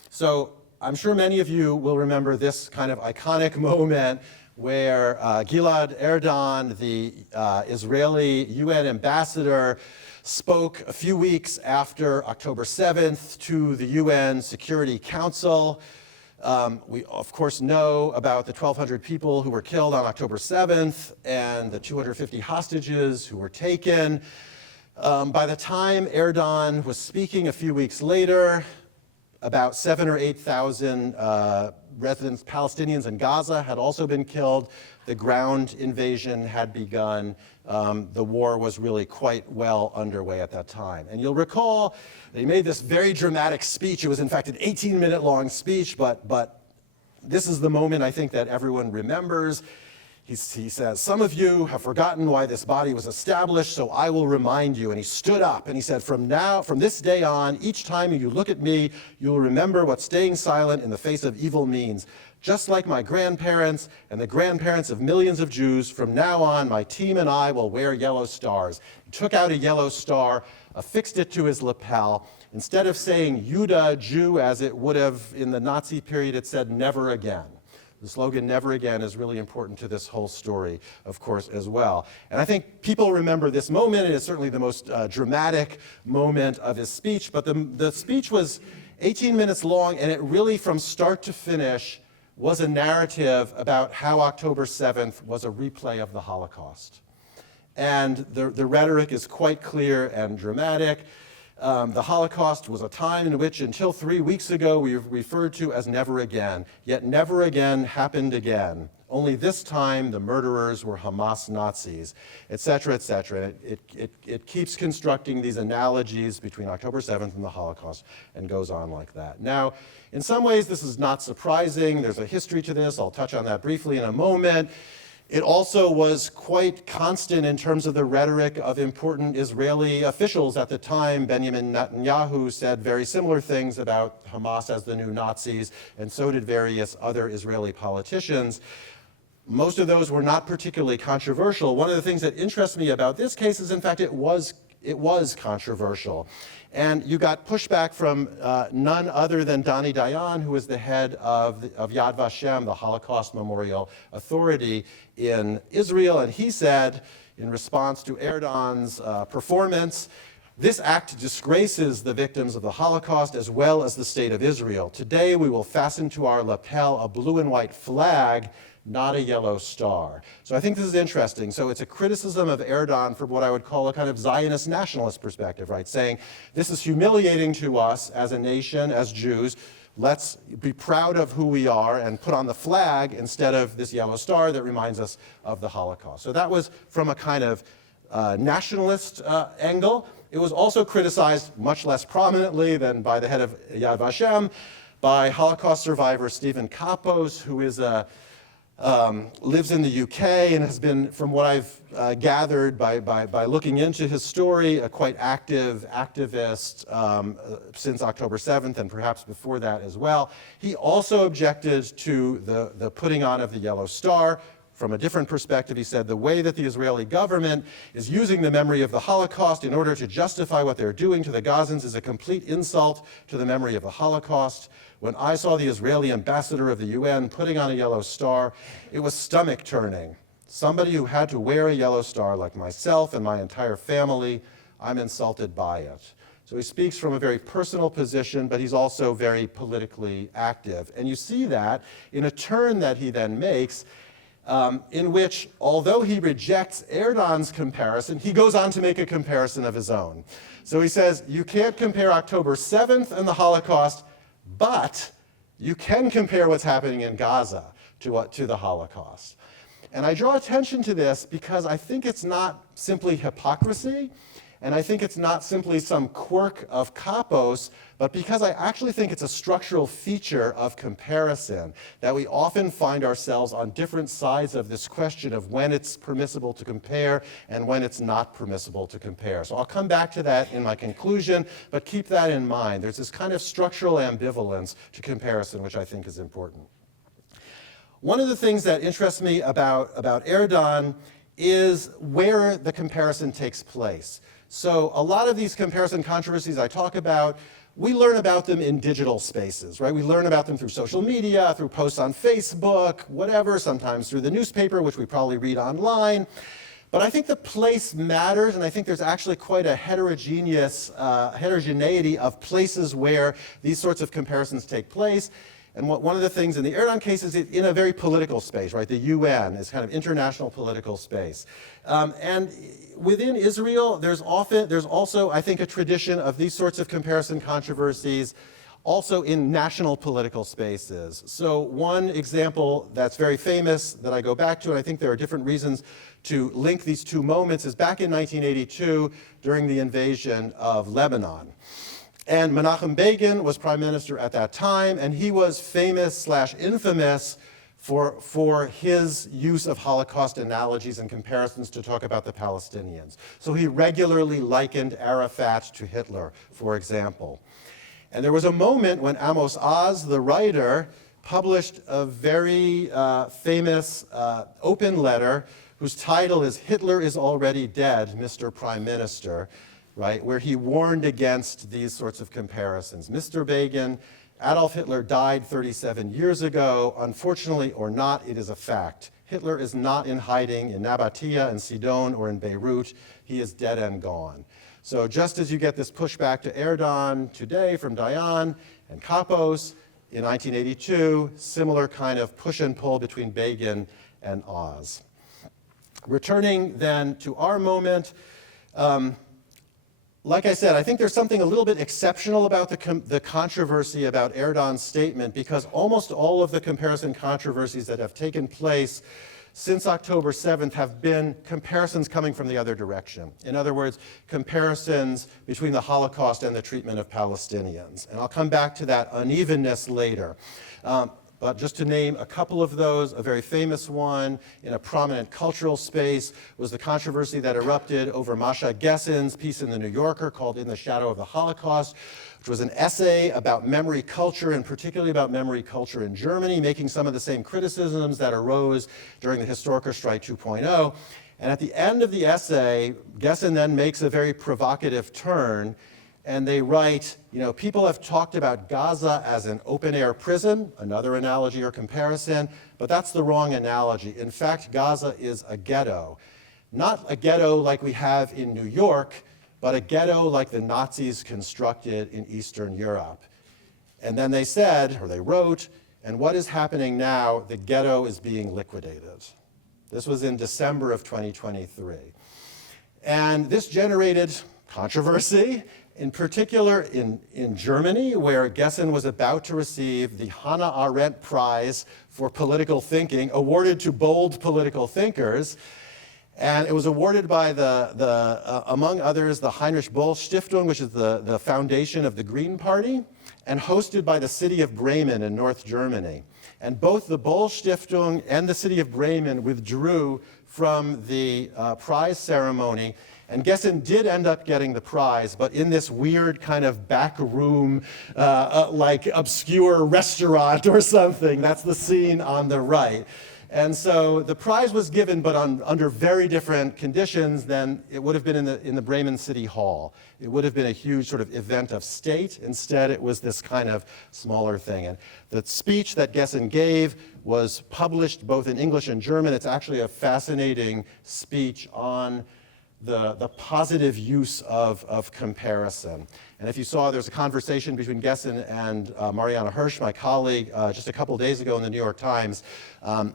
So I'm sure many of you will remember this kind of iconic moment where Gilad Erdan, the Israeli UN ambassador, spoke a few weeks after October 7th to the UN Security Council. We, of course, know about the 1,200 people who were killed on October 7th and the 250 hostages who were taken. By the time Erdan was speaking a few weeks later, about 7,000 or 8,000 residents, Palestinians in Gaza, had also been killed. The ground invasion had begun. The war was really quite well underway at that time. And you'll recall that he made this very dramatic speech. It was, in fact, an 18-minute long speech, but this is the moment I think that everyone remembers. He says, "Some of you have forgotten why this body was established, so I will remind you." And he stood up and he said, from this day on, each time you look at me, you will remember what staying silent in the face of evil means. Just like my grandparents and the grandparents of millions of Jews, from now on, my team and I will wear yellow stars. He took out a yellow star, affixed it to his lapel. Instead of saying Judah, Jew, as it would have in the Nazi period, it said never again. The slogan, never again, is really important to this whole story, of course, as well. And I think people remember this moment. It is certainly the most dramatic moment of his speech, but the speech was 18 minutes long, and it really, from start to finish, was a narrative about how October 7th was a replay of the Holocaust. And the rhetoric is quite clear and dramatic. The Holocaust was a time in which, until 3 weeks ago, we referred to as never again. Yet never again happened again. Only this time, the murderers were Hamas Nazis, et cetera, et cetera. It keeps constructing these analogies between October 7th and the Holocaust and goes on like that. Now, in some ways, this is not surprising. There's a history to this. I'll touch on that briefly in a moment. It also was quite constant in terms of the rhetoric of important Israeli officials at the time. Benjamin Netanyahu said very similar things about Hamas as the new Nazis, and so did various other Israeli politicians. Most of those were not particularly controversial. One of the things that interests me about this case is, in fact, it was controversial. And you got pushback from none other than Dani Dayan, who is the head of Yad Vashem, the Holocaust Memorial Authority in Israel. And he said, in response to Erdogan's performance, "This act disgraces the victims of the Holocaust as well as the state of Israel. Today we will fasten to our lapel a blue and white flag, not a yellow star." So I think this is interesting. So it's a criticism of Erdogan from what I would call a kind of Zionist nationalist perspective, right? Saying, this is humiliating to us as a nation, as Jews. Let's be proud of who we are and put on the flag instead of this yellow star that reminds us of the Holocaust. So that was from a kind of nationalist angle. It was also criticized much less prominently than by the head of Yad Vashem, by Holocaust survivor Stephen Kapos, who is lives in the UK and has been, from what I've gathered by looking into his story, a quite active activist since October 7th and perhaps before that as well. He also objected to the putting on of the yellow star. From a different perspective, he said the way that the Israeli government is using the memory of the Holocaust in order to justify what they're doing to the Gazans is a complete insult to the memory of the Holocaust. When I saw the Israeli ambassador of the UN putting on a yellow star, it was stomach-turning. Somebody who had to wear a yellow star like myself and my entire family, I'm insulted by it. So he speaks from a very personal position, but he's also very politically active. And you see that in a turn that he then makes, in which, although he rejects Erdogan's comparison, he goes on to make a comparison of his own. So he says, you can't compare October 7th and the Holocaust, but you can compare what's happening in Gaza to the Holocaust. And I draw attention to this because I think it's not simply hypocrisy, and I think it's not simply some quirk of Kapos, but because I actually think it's a structural feature of comparison, that we often find ourselves on different sides of this question of when it's permissible to compare and when it's not permissible to compare. So I'll come back to that in my conclusion, but keep that in mind. There's this kind of structural ambivalence to comparison, which I think is important. One of the things that interests me about Erdogan is where the comparison takes place. So a lot of these comparison controversies I talk about we learn about them in digital spaces, right? We learn about them through social media, through posts on Facebook, whatever, sometimes through the newspaper, which we probably read online. But I think the place matters, and I think there's actually quite a heterogeneity of places where these sorts of comparisons take place. And one of the things in the Erdogan case is in a very political space, right? The UN is kind of international political space. And within Israel, there's also, I think, a tradition of these sorts of comparison controversies also in national political spaces. So one example that's very famous that I go back to, and I think there are different reasons to link these two moments, is back in 1982 during the invasion of Lebanon. And Menachem Begin was prime minister at that time, and he was famous/infamous for his use of Holocaust analogies and comparisons to talk about the Palestinians. So he regularly likened Arafat to Hitler, for example. And there was a moment when Amos Oz, the writer, published a very famous open letter whose title is "Hitler is Already Dead, Mr. Prime Minister," right, where he warned against these sorts of comparisons. Mr. Begin, Adolf Hitler died 37 years ago. Unfortunately or not, it is a fact. Hitler is not in hiding in Nabatea and Sidon or in Beirut. He is dead and gone. So just as you get this pushback to Erdogan today from Dayan and Kapos, in 1982, similar kind of push and pull between Begin and Oz. Returning then to our moment, like I said, I think there's something a little bit exceptional about the controversy about Erdogan's statement, because almost all of the comparison controversies that have taken place since October 7th have been comparisons coming from the other direction. In other words, comparisons between the Holocaust and the treatment of Palestinians. And I'll come back to that unevenness later. But just to name a couple of those, a very famous one in a prominent cultural space was the controversy that erupted over Masha Gessen's piece in The New Yorker called "In the Shadow of the Holocaust," which was an essay about memory culture, and particularly about memory culture in Germany, making some of the same criticisms that arose during the Historiker Strike 2.0. And at the end of the essay, Gessen then makes a very provocative turn, and they write, you know, people have talked about Gaza as an open-air prison, another analogy or comparison, but that's the wrong analogy. In fact, Gaza is a ghetto. Not a ghetto like we have in New York, but a ghetto like the Nazis constructed in Eastern Europe. And then they said, or they wrote, and what is happening now, the ghetto is being liquidated. This was in December of 2023. And this generated controversy, in particular in Germany, where Gessen was about to receive the Hannah Arendt Prize for Political Thinking, awarded to bold political thinkers. And it was awarded by among others, the Heinrich Böll Stiftung, which is the foundation of the Green Party, and hosted by the city of Bremen in North Germany. And both the Böll Stiftung and the city of Bremen withdrew from the prize ceremony. And Gessen did end up getting the prize, but in this weird kind of back room, like obscure restaurant or something. That's the scene on the right. And so the prize was given, but under very different conditions than it would have been in the Bremen City Hall. It would have been a huge sort of event of state. Instead, it was this kind of smaller thing. And the speech that Gessen gave was published both in English and German. It's actually a fascinating speech on the positive use of comparison. And if you saw, there's a conversation between Gessen and Mariana Hirsch, my colleague, just a couple days ago in the New York Times,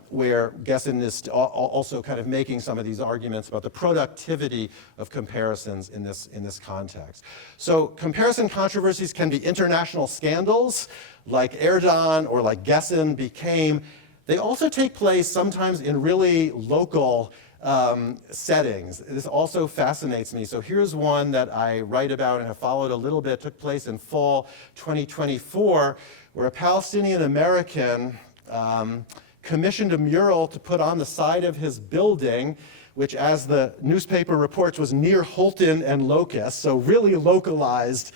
where Gessen is also kind of making some of these arguments about the productivity of comparisons in this context. So comparison controversies can be international scandals, like Erdogan or like Gessen became. They also take place sometimes in really local settings. This also fascinates me. So here's one that I write about and have followed a little bit. It took place in fall 2024, where a Palestinian American commissioned a mural to put on the side of his building, which, as the newspaper reports, was near Holton and Locust, so really localized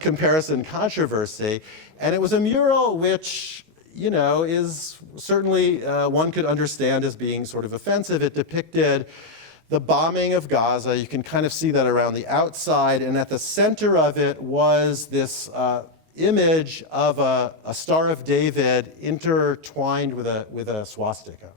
comparison controversy. And it was a mural which, you know, is certainly one could understand as being sort of offensive. It depicted the bombing of Gaza. You can kind of see that around the outside, and at the center of it was this image of a Star of David intertwined with a swastika,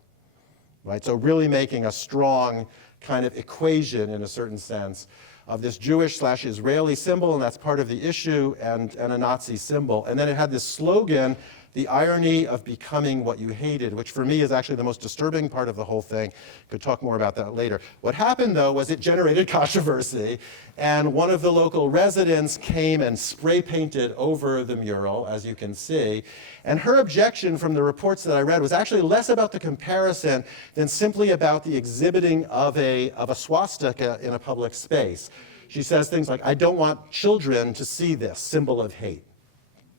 right? So really making a strong kind of equation, in a certain sense, of this Jewish/Israeli symbol, and that's part of the issue, and a Nazi symbol. And then it had this slogan, "The irony of becoming what you hated," which for me is actually the most disturbing part of the whole thing. Could talk more about that later. What happened, though, was it generated controversy, and one of the local residents came and spray painted over the mural, as you can see. And her objection from the reports that I read was actually less about the comparison than simply about the exhibiting of a swastika in a public space. She says things like, "I don't want children to see this symbol of hate,"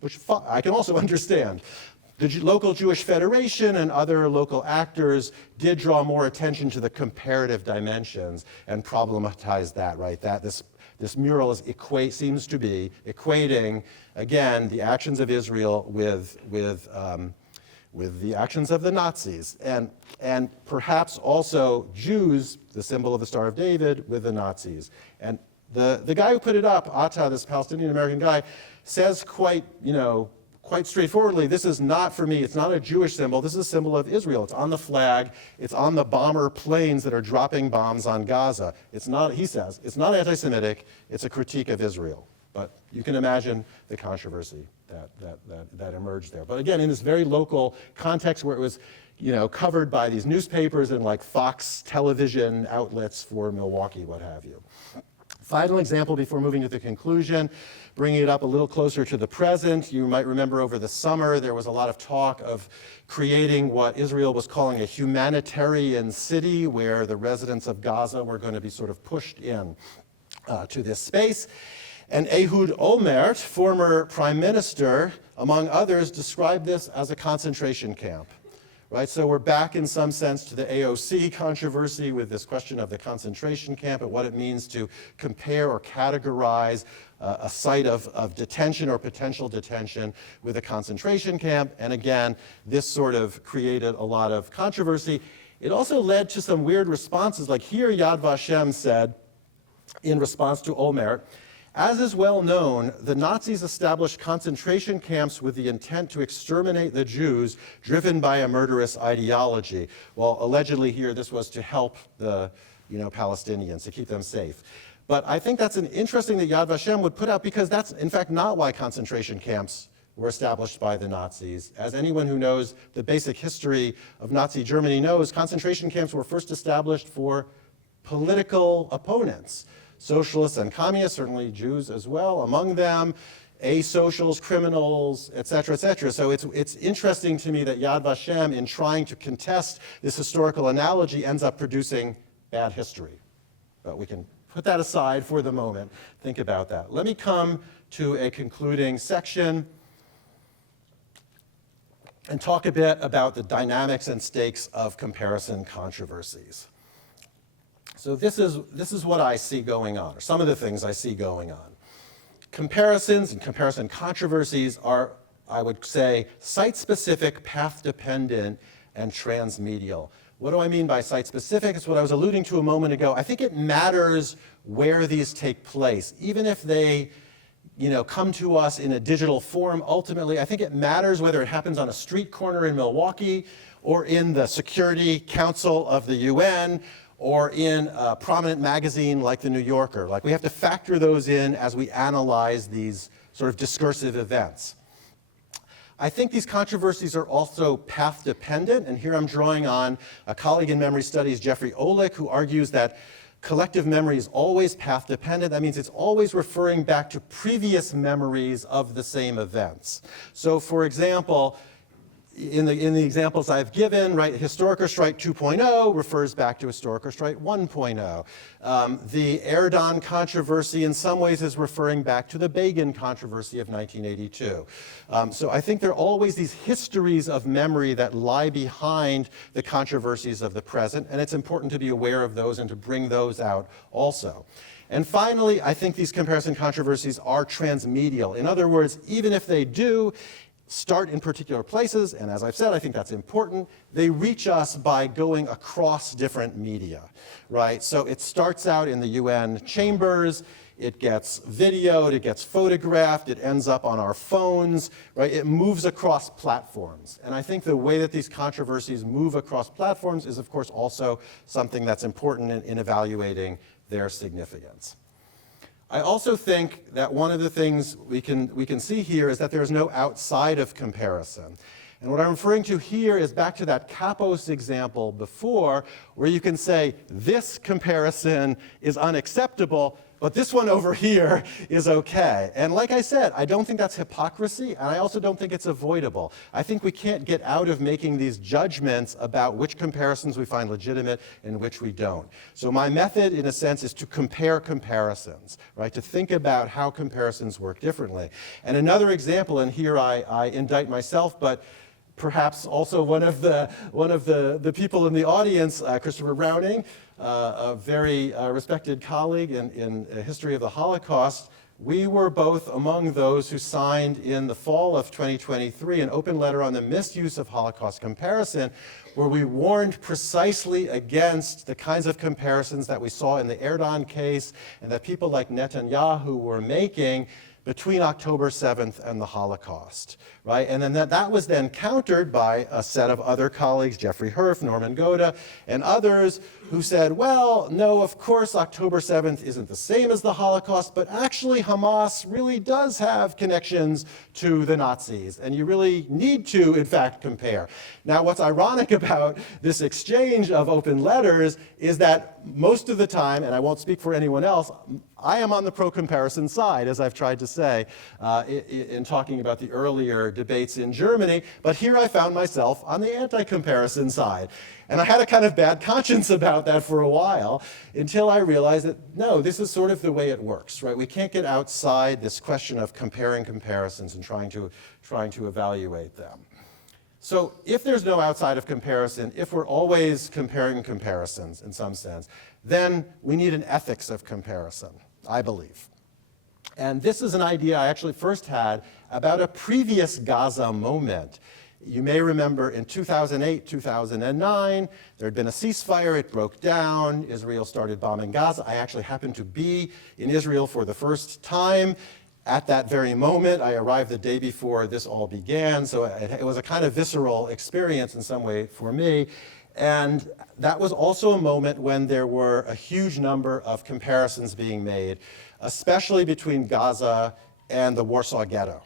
which I can also understand. The local Jewish Federation and other local actors did draw more attention to the comparative dimensions and problematized that, right? That this mural seems to be equating, again, the actions of Israel with the actions of the Nazis, and perhaps also Jews, the symbol of the Star of David, with the Nazis. And the guy who put it up, Atta, this Palestinian-American guy, says quite straightforwardly, this is not, for me, it's not a Jewish symbol, this is a symbol of Israel. It's on the flag, it's on the bomber planes that are dropping bombs on Gaza. It's not, he says, it's not anti-Semitic, it's a critique of Israel. But you can imagine the controversy that emerged there. But again, in this very local context where it was, covered by these newspapers and like Fox television outlets for Milwaukee, what have you. Final example before moving to the conclusion, bringing it up a little closer to the present. You might remember over the summer there was a lot of talk of creating what Israel was calling a humanitarian city, where the residents of Gaza were going to be sort of pushed in to this space. And Ehud Olmert, former prime minister, among others, described this as a concentration camp. Right, so we're back in some sense to the AOC controversy with this question of the concentration camp and what it means to compare or categorize a site of detention or potential detention with a concentration camp. And again, this sort of created a lot of controversy. It also led to some weird responses, like here Yad Vashem said, in response to Olmert, "As is well known, the Nazis established concentration camps with the intent to exterminate the Jews, driven by a murderous ideology." Well, allegedly here, this was to help the Palestinians, to keep them safe. But I think that's an interesting that Yad Vashem would put out, because that's in fact not why concentration camps were established by the Nazis. As anyone who knows the basic history of Nazi Germany knows, concentration camps were first established for political opponents. Socialists and communists, certainly Jews as well, among them, asocials, criminals, et cetera, et cetera. So it's interesting to me that Yad Vashem, in trying to contest this historical analogy, ends up producing bad history. But we can put that aside for the moment. Think about that. Let me come to a concluding section and talk a bit about the dynamics and stakes of comparison controversies. So this is what I see going on, or some of the things I see going on. Comparisons and comparison controversies are, I would say, site-specific, path-dependent, and transmedial. What do I mean by site-specific? It's what I was alluding to a moment ago. I think it matters where these take place, even if they come to us in a digital form. Ultimately, I think it matters whether it happens on a street corner in Milwaukee, or in the Security Council of the UN, or in a prominent magazine like The New Yorker. Like, we have to factor those in as we analyze these sort of discursive events. I think these controversies are also path-dependent, and here I'm drawing on a colleague in memory studies, Jeffrey Olick, who argues that collective memory is always path-dependent. That means it's always referring back to previous memories of the same events. So, for example, in the examples I've given, right, Historic Restraint 2.0 refers back to Historic Restraint 1.0. The Erdogan controversy in some ways is referring back to the Begin controversy of 1982. So I think there are always these histories of memory that lie behind the controversies of the present, and it's important to be aware of those and to bring those out also. And finally, I think these comparison controversies are transmedial. In other words, even if they do start in particular places, and as I've said, I think that's important. They reach us by going across different media, right? So it starts out in the UN chambers, it gets videoed, it gets photographed, it ends up on our phones, right? It moves across platforms. And I think the way that these controversies move across platforms is, of course, also something that's important in evaluating their significance. I also think that one of the things we can see here is that there's no outside of comparison. And what I'm referring to here is back to that Kapos example before, where you can say this comparison is unacceptable, but this one over here is okay. And like I said, I don't think that's hypocrisy, and I also don't think it's avoidable. I think we can't get out of making these judgments about which comparisons we find legitimate and which we don't. So my method, in a sense, is to compare comparisons, right? To think about how comparisons work differently. And another example, and here I indict myself, but perhaps also one of the people in the audience, Christopher Browning, a very respected colleague in history of the Holocaust. We were both among those who signed in the fall of 2023 an open letter on the misuse of Holocaust comparison, where we warned precisely against the kinds of comparisons that we saw in the Erdogan case and that people like Netanyahu were making between October 7th and the Holocaust, right? And then that was then countered by a set of other colleagues, Jeffrey Herf, Norman Goda, and others who said, well, no, of course October 7th isn't the same as the Holocaust, but actually Hamas really does have connections to the Nazis, and you really need to, in fact, compare. Now, what's ironic about this exchange of open letters is that most of the time, and I won't speak for anyone else, I am on the pro-comparison side, as I've tried to say in talking about the earlier debates in Germany, but here I found myself on the anti-comparison side. And I had a kind of bad conscience about that for a while until I realized that, no, this is sort of the way it works, right? We can't get outside this question of comparing comparisons and trying to evaluate them. So if there's no outside of comparison, if we're always comparing comparisons in some sense, then we need an ethics of comparison, I believe. And this is an idea I actually first had about a previous Gaza moment. You may remember in 2008, 2009, there had been a ceasefire, it broke down, Israel started bombing Gaza. I actually happened to be in Israel for the first time. At that very moment, I arrived the day before this all began, so it was a kind of visceral experience in some way for me. And that was also a moment when there were a huge number of comparisons being made, especially between Gaza and the Warsaw Ghetto.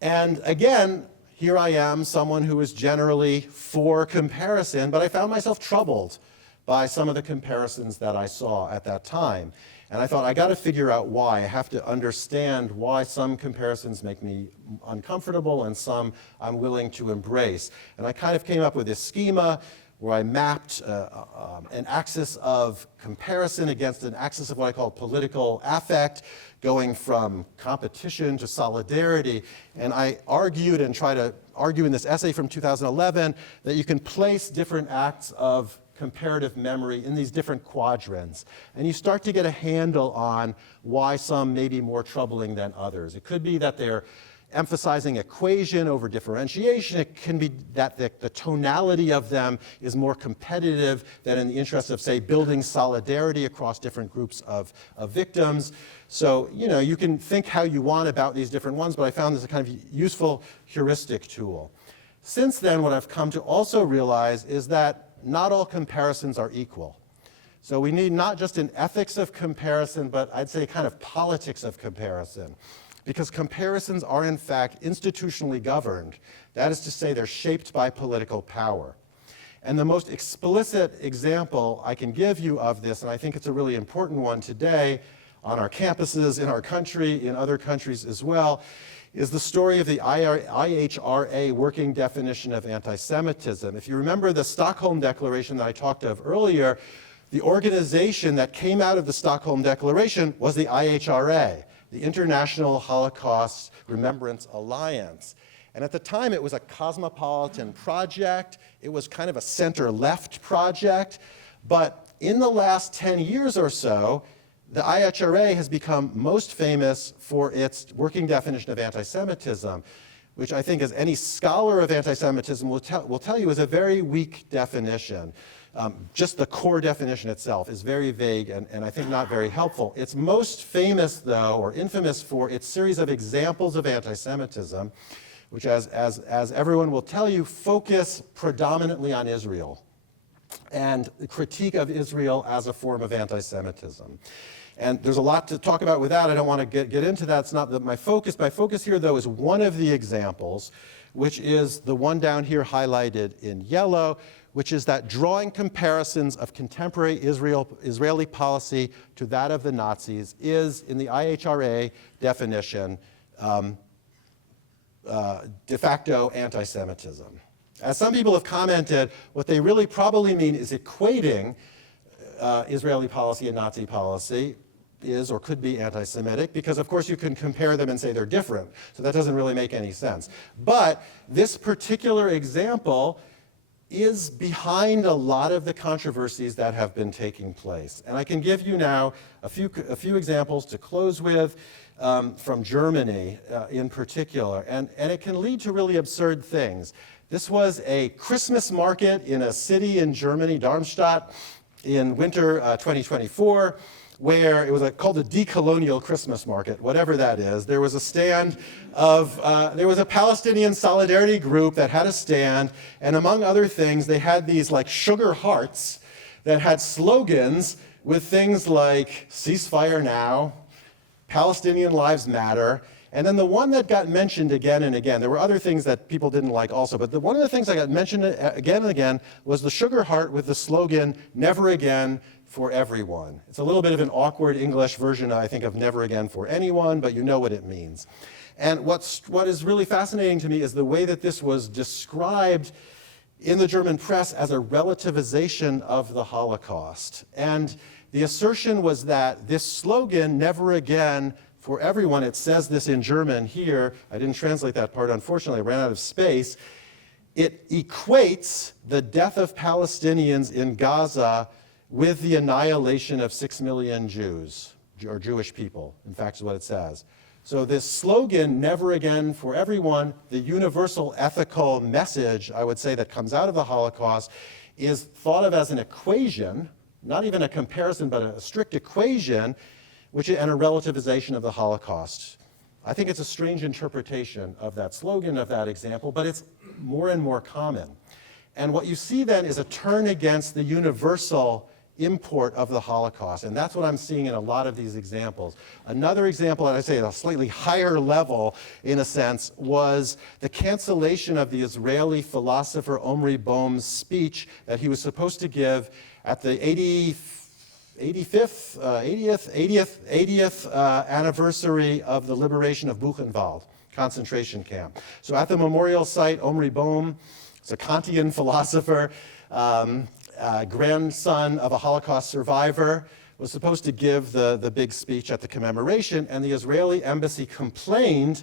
And again, here I am, someone who is generally for comparison, but I found myself troubled by some of the comparisons that I saw at that time. And I thought, I got to figure out why. I have to understand why some comparisons make me uncomfortable and some I'm willing to embrace. And I kind of came up with this schema where I mapped an axis of comparison against an axis of what I call political affect, going from competition to solidarity. And I argued and try to argue in this essay from 2011 that you can place different acts of comparative memory in these different quadrants. And you start to get a handle on why some may be more troubling than others. It could be that they're emphasizing equation over differentiation. It can be that the tonality of them is more competitive than in the interest of, say, building solidarity across different groups of victims. So, you can think how you want about these different ones, but I found this a kind of useful heuristic tool. Since then, what I've come to also realize is that not all comparisons are equal. So we need not just an ethics of comparison, but I'd say kind of politics of comparison. Because comparisons are in fact institutionally governed. That is to say, they're shaped by political power. And the most explicit example I can give you of this, and I think it's a really important one today on our campuses, in our country, in other countries as well, is the story of the IHRA working definition of anti-Semitism. If you remember the Stockholm Declaration that I talked of earlier, the organization that came out of the Stockholm Declaration was the IHRA, the International Holocaust Remembrance Alliance. And at the time, it was a cosmopolitan project. It was kind of a center-left project. But in the last 10 years or so, the IHRA has become most famous for its working definition of anti-Semitism. which I think, as any scholar of anti-Semitism will tell you, is a very weak definition. Just the core definition itself is very vague and I think not very helpful. It's most famous, though, or infamous for its series of examples of anti-Semitism, which, as everyone will tell you, focus predominantly on Israel and critique of Israel as a form of anti-Semitism. And there's a lot to talk about with that. I don't want to get into that. It's not my focus. My focus here, though, is one of the examples, which is the one down here highlighted in yellow, which is that drawing comparisons of contemporary Israeli policy to that of the Nazis is, in the IHRA definition, de facto anti-Semitism. As some people have commented, what they really probably mean is equating Israeli policy and Nazi policy is or could be anti-Semitic, because of course you can compare them and say they're different, so that doesn't really make any sense. But this particular example is behind a lot of the controversies that have been taking place. And I can give you now a few examples to close with from Germany in particular, and it can lead to really absurd things. This was a Christmas market in a city in Germany, Darmstadt, in winter 2024, where it was called a decolonial Christmas market, whatever that is. There was a stand of, there was a Palestinian solidarity group that had a stand, and among other things, they had these like sugar hearts that had slogans with things like ceasefire now, Palestinian lives matter, and then the one that got mentioned again and again, there were other things that people didn't like also, but one of the things that got mentioned again and again was the sugar heart with the slogan, never again for everyone. It's a little bit of an awkward English version, I think, of never again for anyone, but you know what it means. And what is really fascinating to me is the way that this was described in the German press as a relativization of the Holocaust. And the assertion was that this slogan, never again for everyone, it says this in German here, I didn't translate that part, unfortunately, I ran out of space. It equates the death of Palestinians in Gaza with the annihilation of 6 million Jews, or Jewish people, in fact, is what it says. So this slogan, never again for everyone, the universal ethical message, I would say, that comes out of the Holocaust, is thought of as an equation, not even a comparison, but a strict equation, and a relativization of the Holocaust. I think it's a strange interpretation of that slogan, of that example, but it's more and more common. And what you see then is a turn against the universal import of the Holocaust, and that's what I'm seeing in a lot of these examples. Another example, and I say at a slightly higher level, in a sense, was the cancellation of the Israeli philosopher Omri Bohm's speech that he was supposed to give at the 80th anniversary of the liberation of Buchenwald concentration camp. So at the memorial site, Omri Bohm, it's a Kantian philosopher, grandson of a Holocaust survivor, was supposed to give the big speech at the commemoration, and the Israeli embassy complained.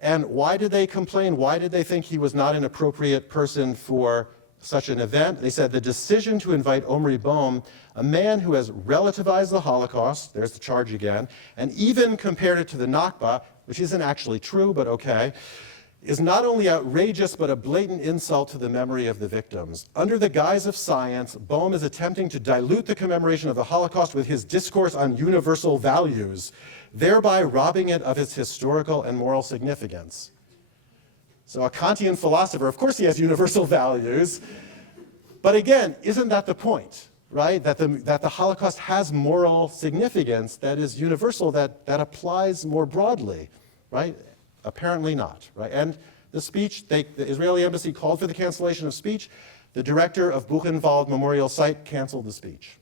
And why did they complain? Why did they think he was not an appropriate person for such an event? They said the decision to invite Omri Bohm, a man who has relativized the Holocaust, there's the charge again, and even compared it to the Nakba, which isn't actually true, but okay, is not only outrageous, but a blatant insult to the memory of the victims. Under the guise of science, Bohm is attempting to dilute the commemoration of the Holocaust with his discourse on universal values, thereby robbing it of its historical and moral significance. So a Kantian philosopher, of course he has universal values, but again, isn't that the point, right? That the Holocaust has moral significance that is universal, that applies more broadly, right? Apparently not, right? And the speech, the Israeli embassy called for the cancellation of speech. The director of Buchenwald Memorial Site canceled the speech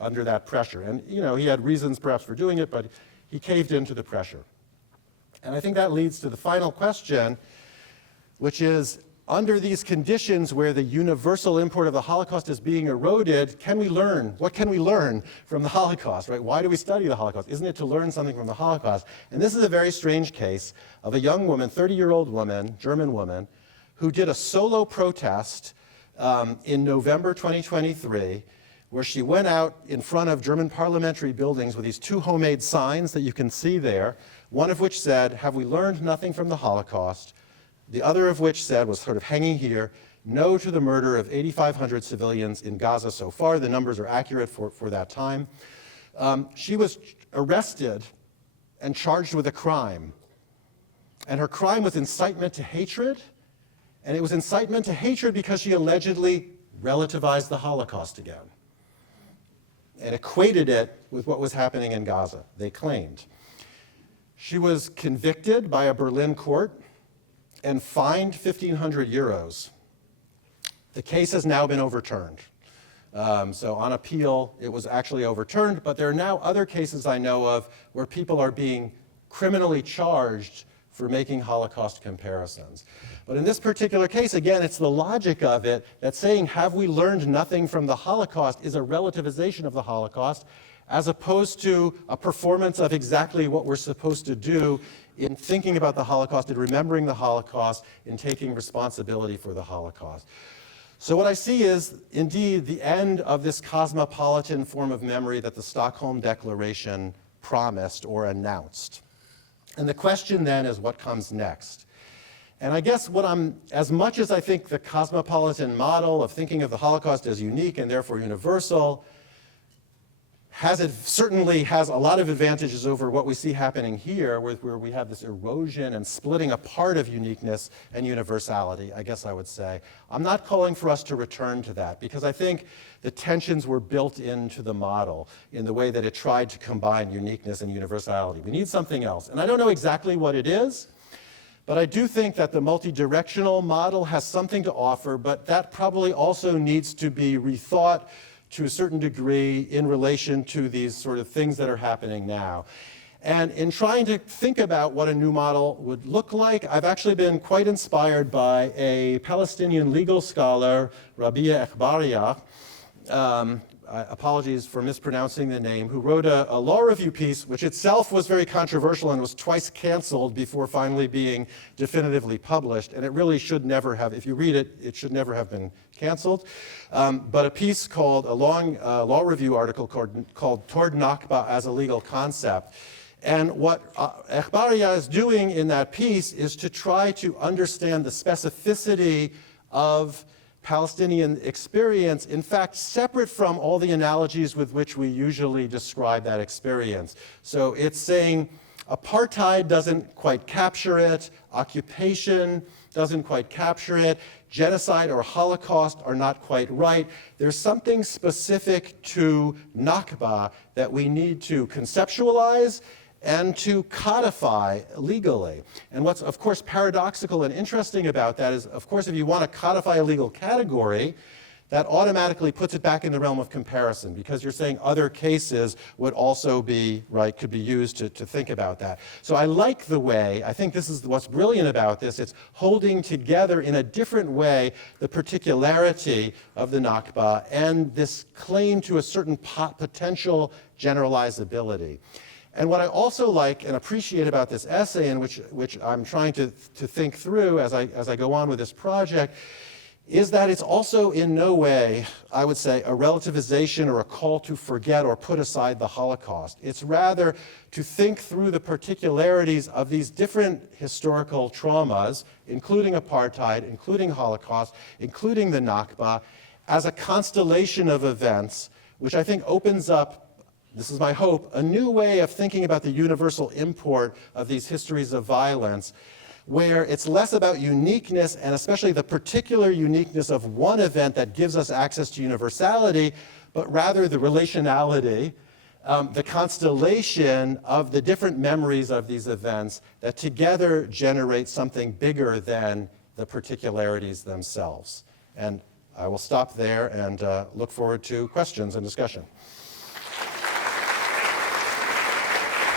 under that pressure. And he had reasons perhaps for doing it, but he caved into the pressure. And I think that leads to the final question, which is, under these conditions where the universal import of the Holocaust is being eroded, can we learn? What can we learn from the Holocaust, right? Why do we study the Holocaust? Isn't it to learn something from the Holocaust? And this is a very strange case of a young woman, 30-year-old woman, German woman, who did a solo protest in November 2023, where she went out in front of German parliamentary buildings with these two homemade signs that you can see there, one of which said, "Have we learned nothing from the Holocaust?" the other of which said, was sort of hanging here, no to the murder of 8,500 civilians in Gaza so far. The numbers are accurate for that time. She was arrested and charged with a crime. And her crime was incitement to hatred. And it was incitement to hatred because she allegedly relativized the Holocaust again and equated it with what was happening in Gaza, they claimed. She was convicted by a Berlin court and fined 1,500 euros. The case has now been overturned. So on appeal, it was actually overturned, but there are now other cases I know of where people are being criminally charged for making Holocaust comparisons. But in this particular case, again, it's the logic of it that saying, have we learned nothing from the Holocaust, is a relativization of the Holocaust, as opposed to a performance of exactly what we're supposed to do in thinking about the Holocaust, in remembering the Holocaust, in taking responsibility for the Holocaust. So what I see is, indeed, the end of this cosmopolitan form of memory that the Stockholm Declaration promised or announced. And the question then is, what comes next? And I guess as much as I think the cosmopolitan model of thinking of the Holocaust as unique and therefore universal, certainly has a lot of advantages over what we see happening here, where we have this erosion and splitting apart of uniqueness and universality, I guess I would say. I'm not calling for us to return to that, because I think the tensions were built into the model in the way that it tried to combine uniqueness and universality. We need something else. And I don't know exactly what it is, but I do think that the multidirectional model has something to offer, but that probably also needs to be rethought to a certain degree in relation to these sort of things that are happening now. And in trying to think about what a new model would look like, I've actually been quite inspired by a Palestinian legal scholar, Rabia Ekhbariya, apologies for mispronouncing the name, who wrote a law review piece, which itself was very controversial and was twice canceled before finally being definitively published. And it really should never have, if you read it, it should never have been canceled. But a piece called, a long law review article called Toward Nakba as a Legal Concept. And what Ekhbariya is doing in that piece is to try to understand the specificity of Palestinian experience, in fact, separate from all the analogies with which we usually describe that experience. So it's saying apartheid doesn't quite capture it, occupation doesn't quite capture it, genocide or Holocaust are not quite right. There's something specific to Nakba that we need to conceptualize and to codify legally. And what's, of course, paradoxical and interesting about that is, of course, if you want to codify a legal category, that automatically puts it back in the realm of comparison, because you're saying other cases would also be, right, could be used to think about that. So I like the way, I think this is what's brilliant about this, it's holding together in a different way the particularity of the Nakba and this claim to a certain potential generalizability. And what I also like and appreciate about this essay, and which I'm trying to think through as I go on with this project, is that it's also in no way, I would say, a relativization or a call to forget or put aside the Holocaust. It's rather to think through the particularities of these different historical traumas, including apartheid, including Holocaust, including the Nakba, as a constellation of events, which I think opens up, this is my hope, a new way of thinking about the universal import of these histories of violence, where it's less about uniqueness, and especially the particular uniqueness of one event that gives us access to universality, but rather the relationality, the constellation of the different memories of these events that together generate something bigger than the particularities themselves. And I will stop there and look forward to questions and discussion.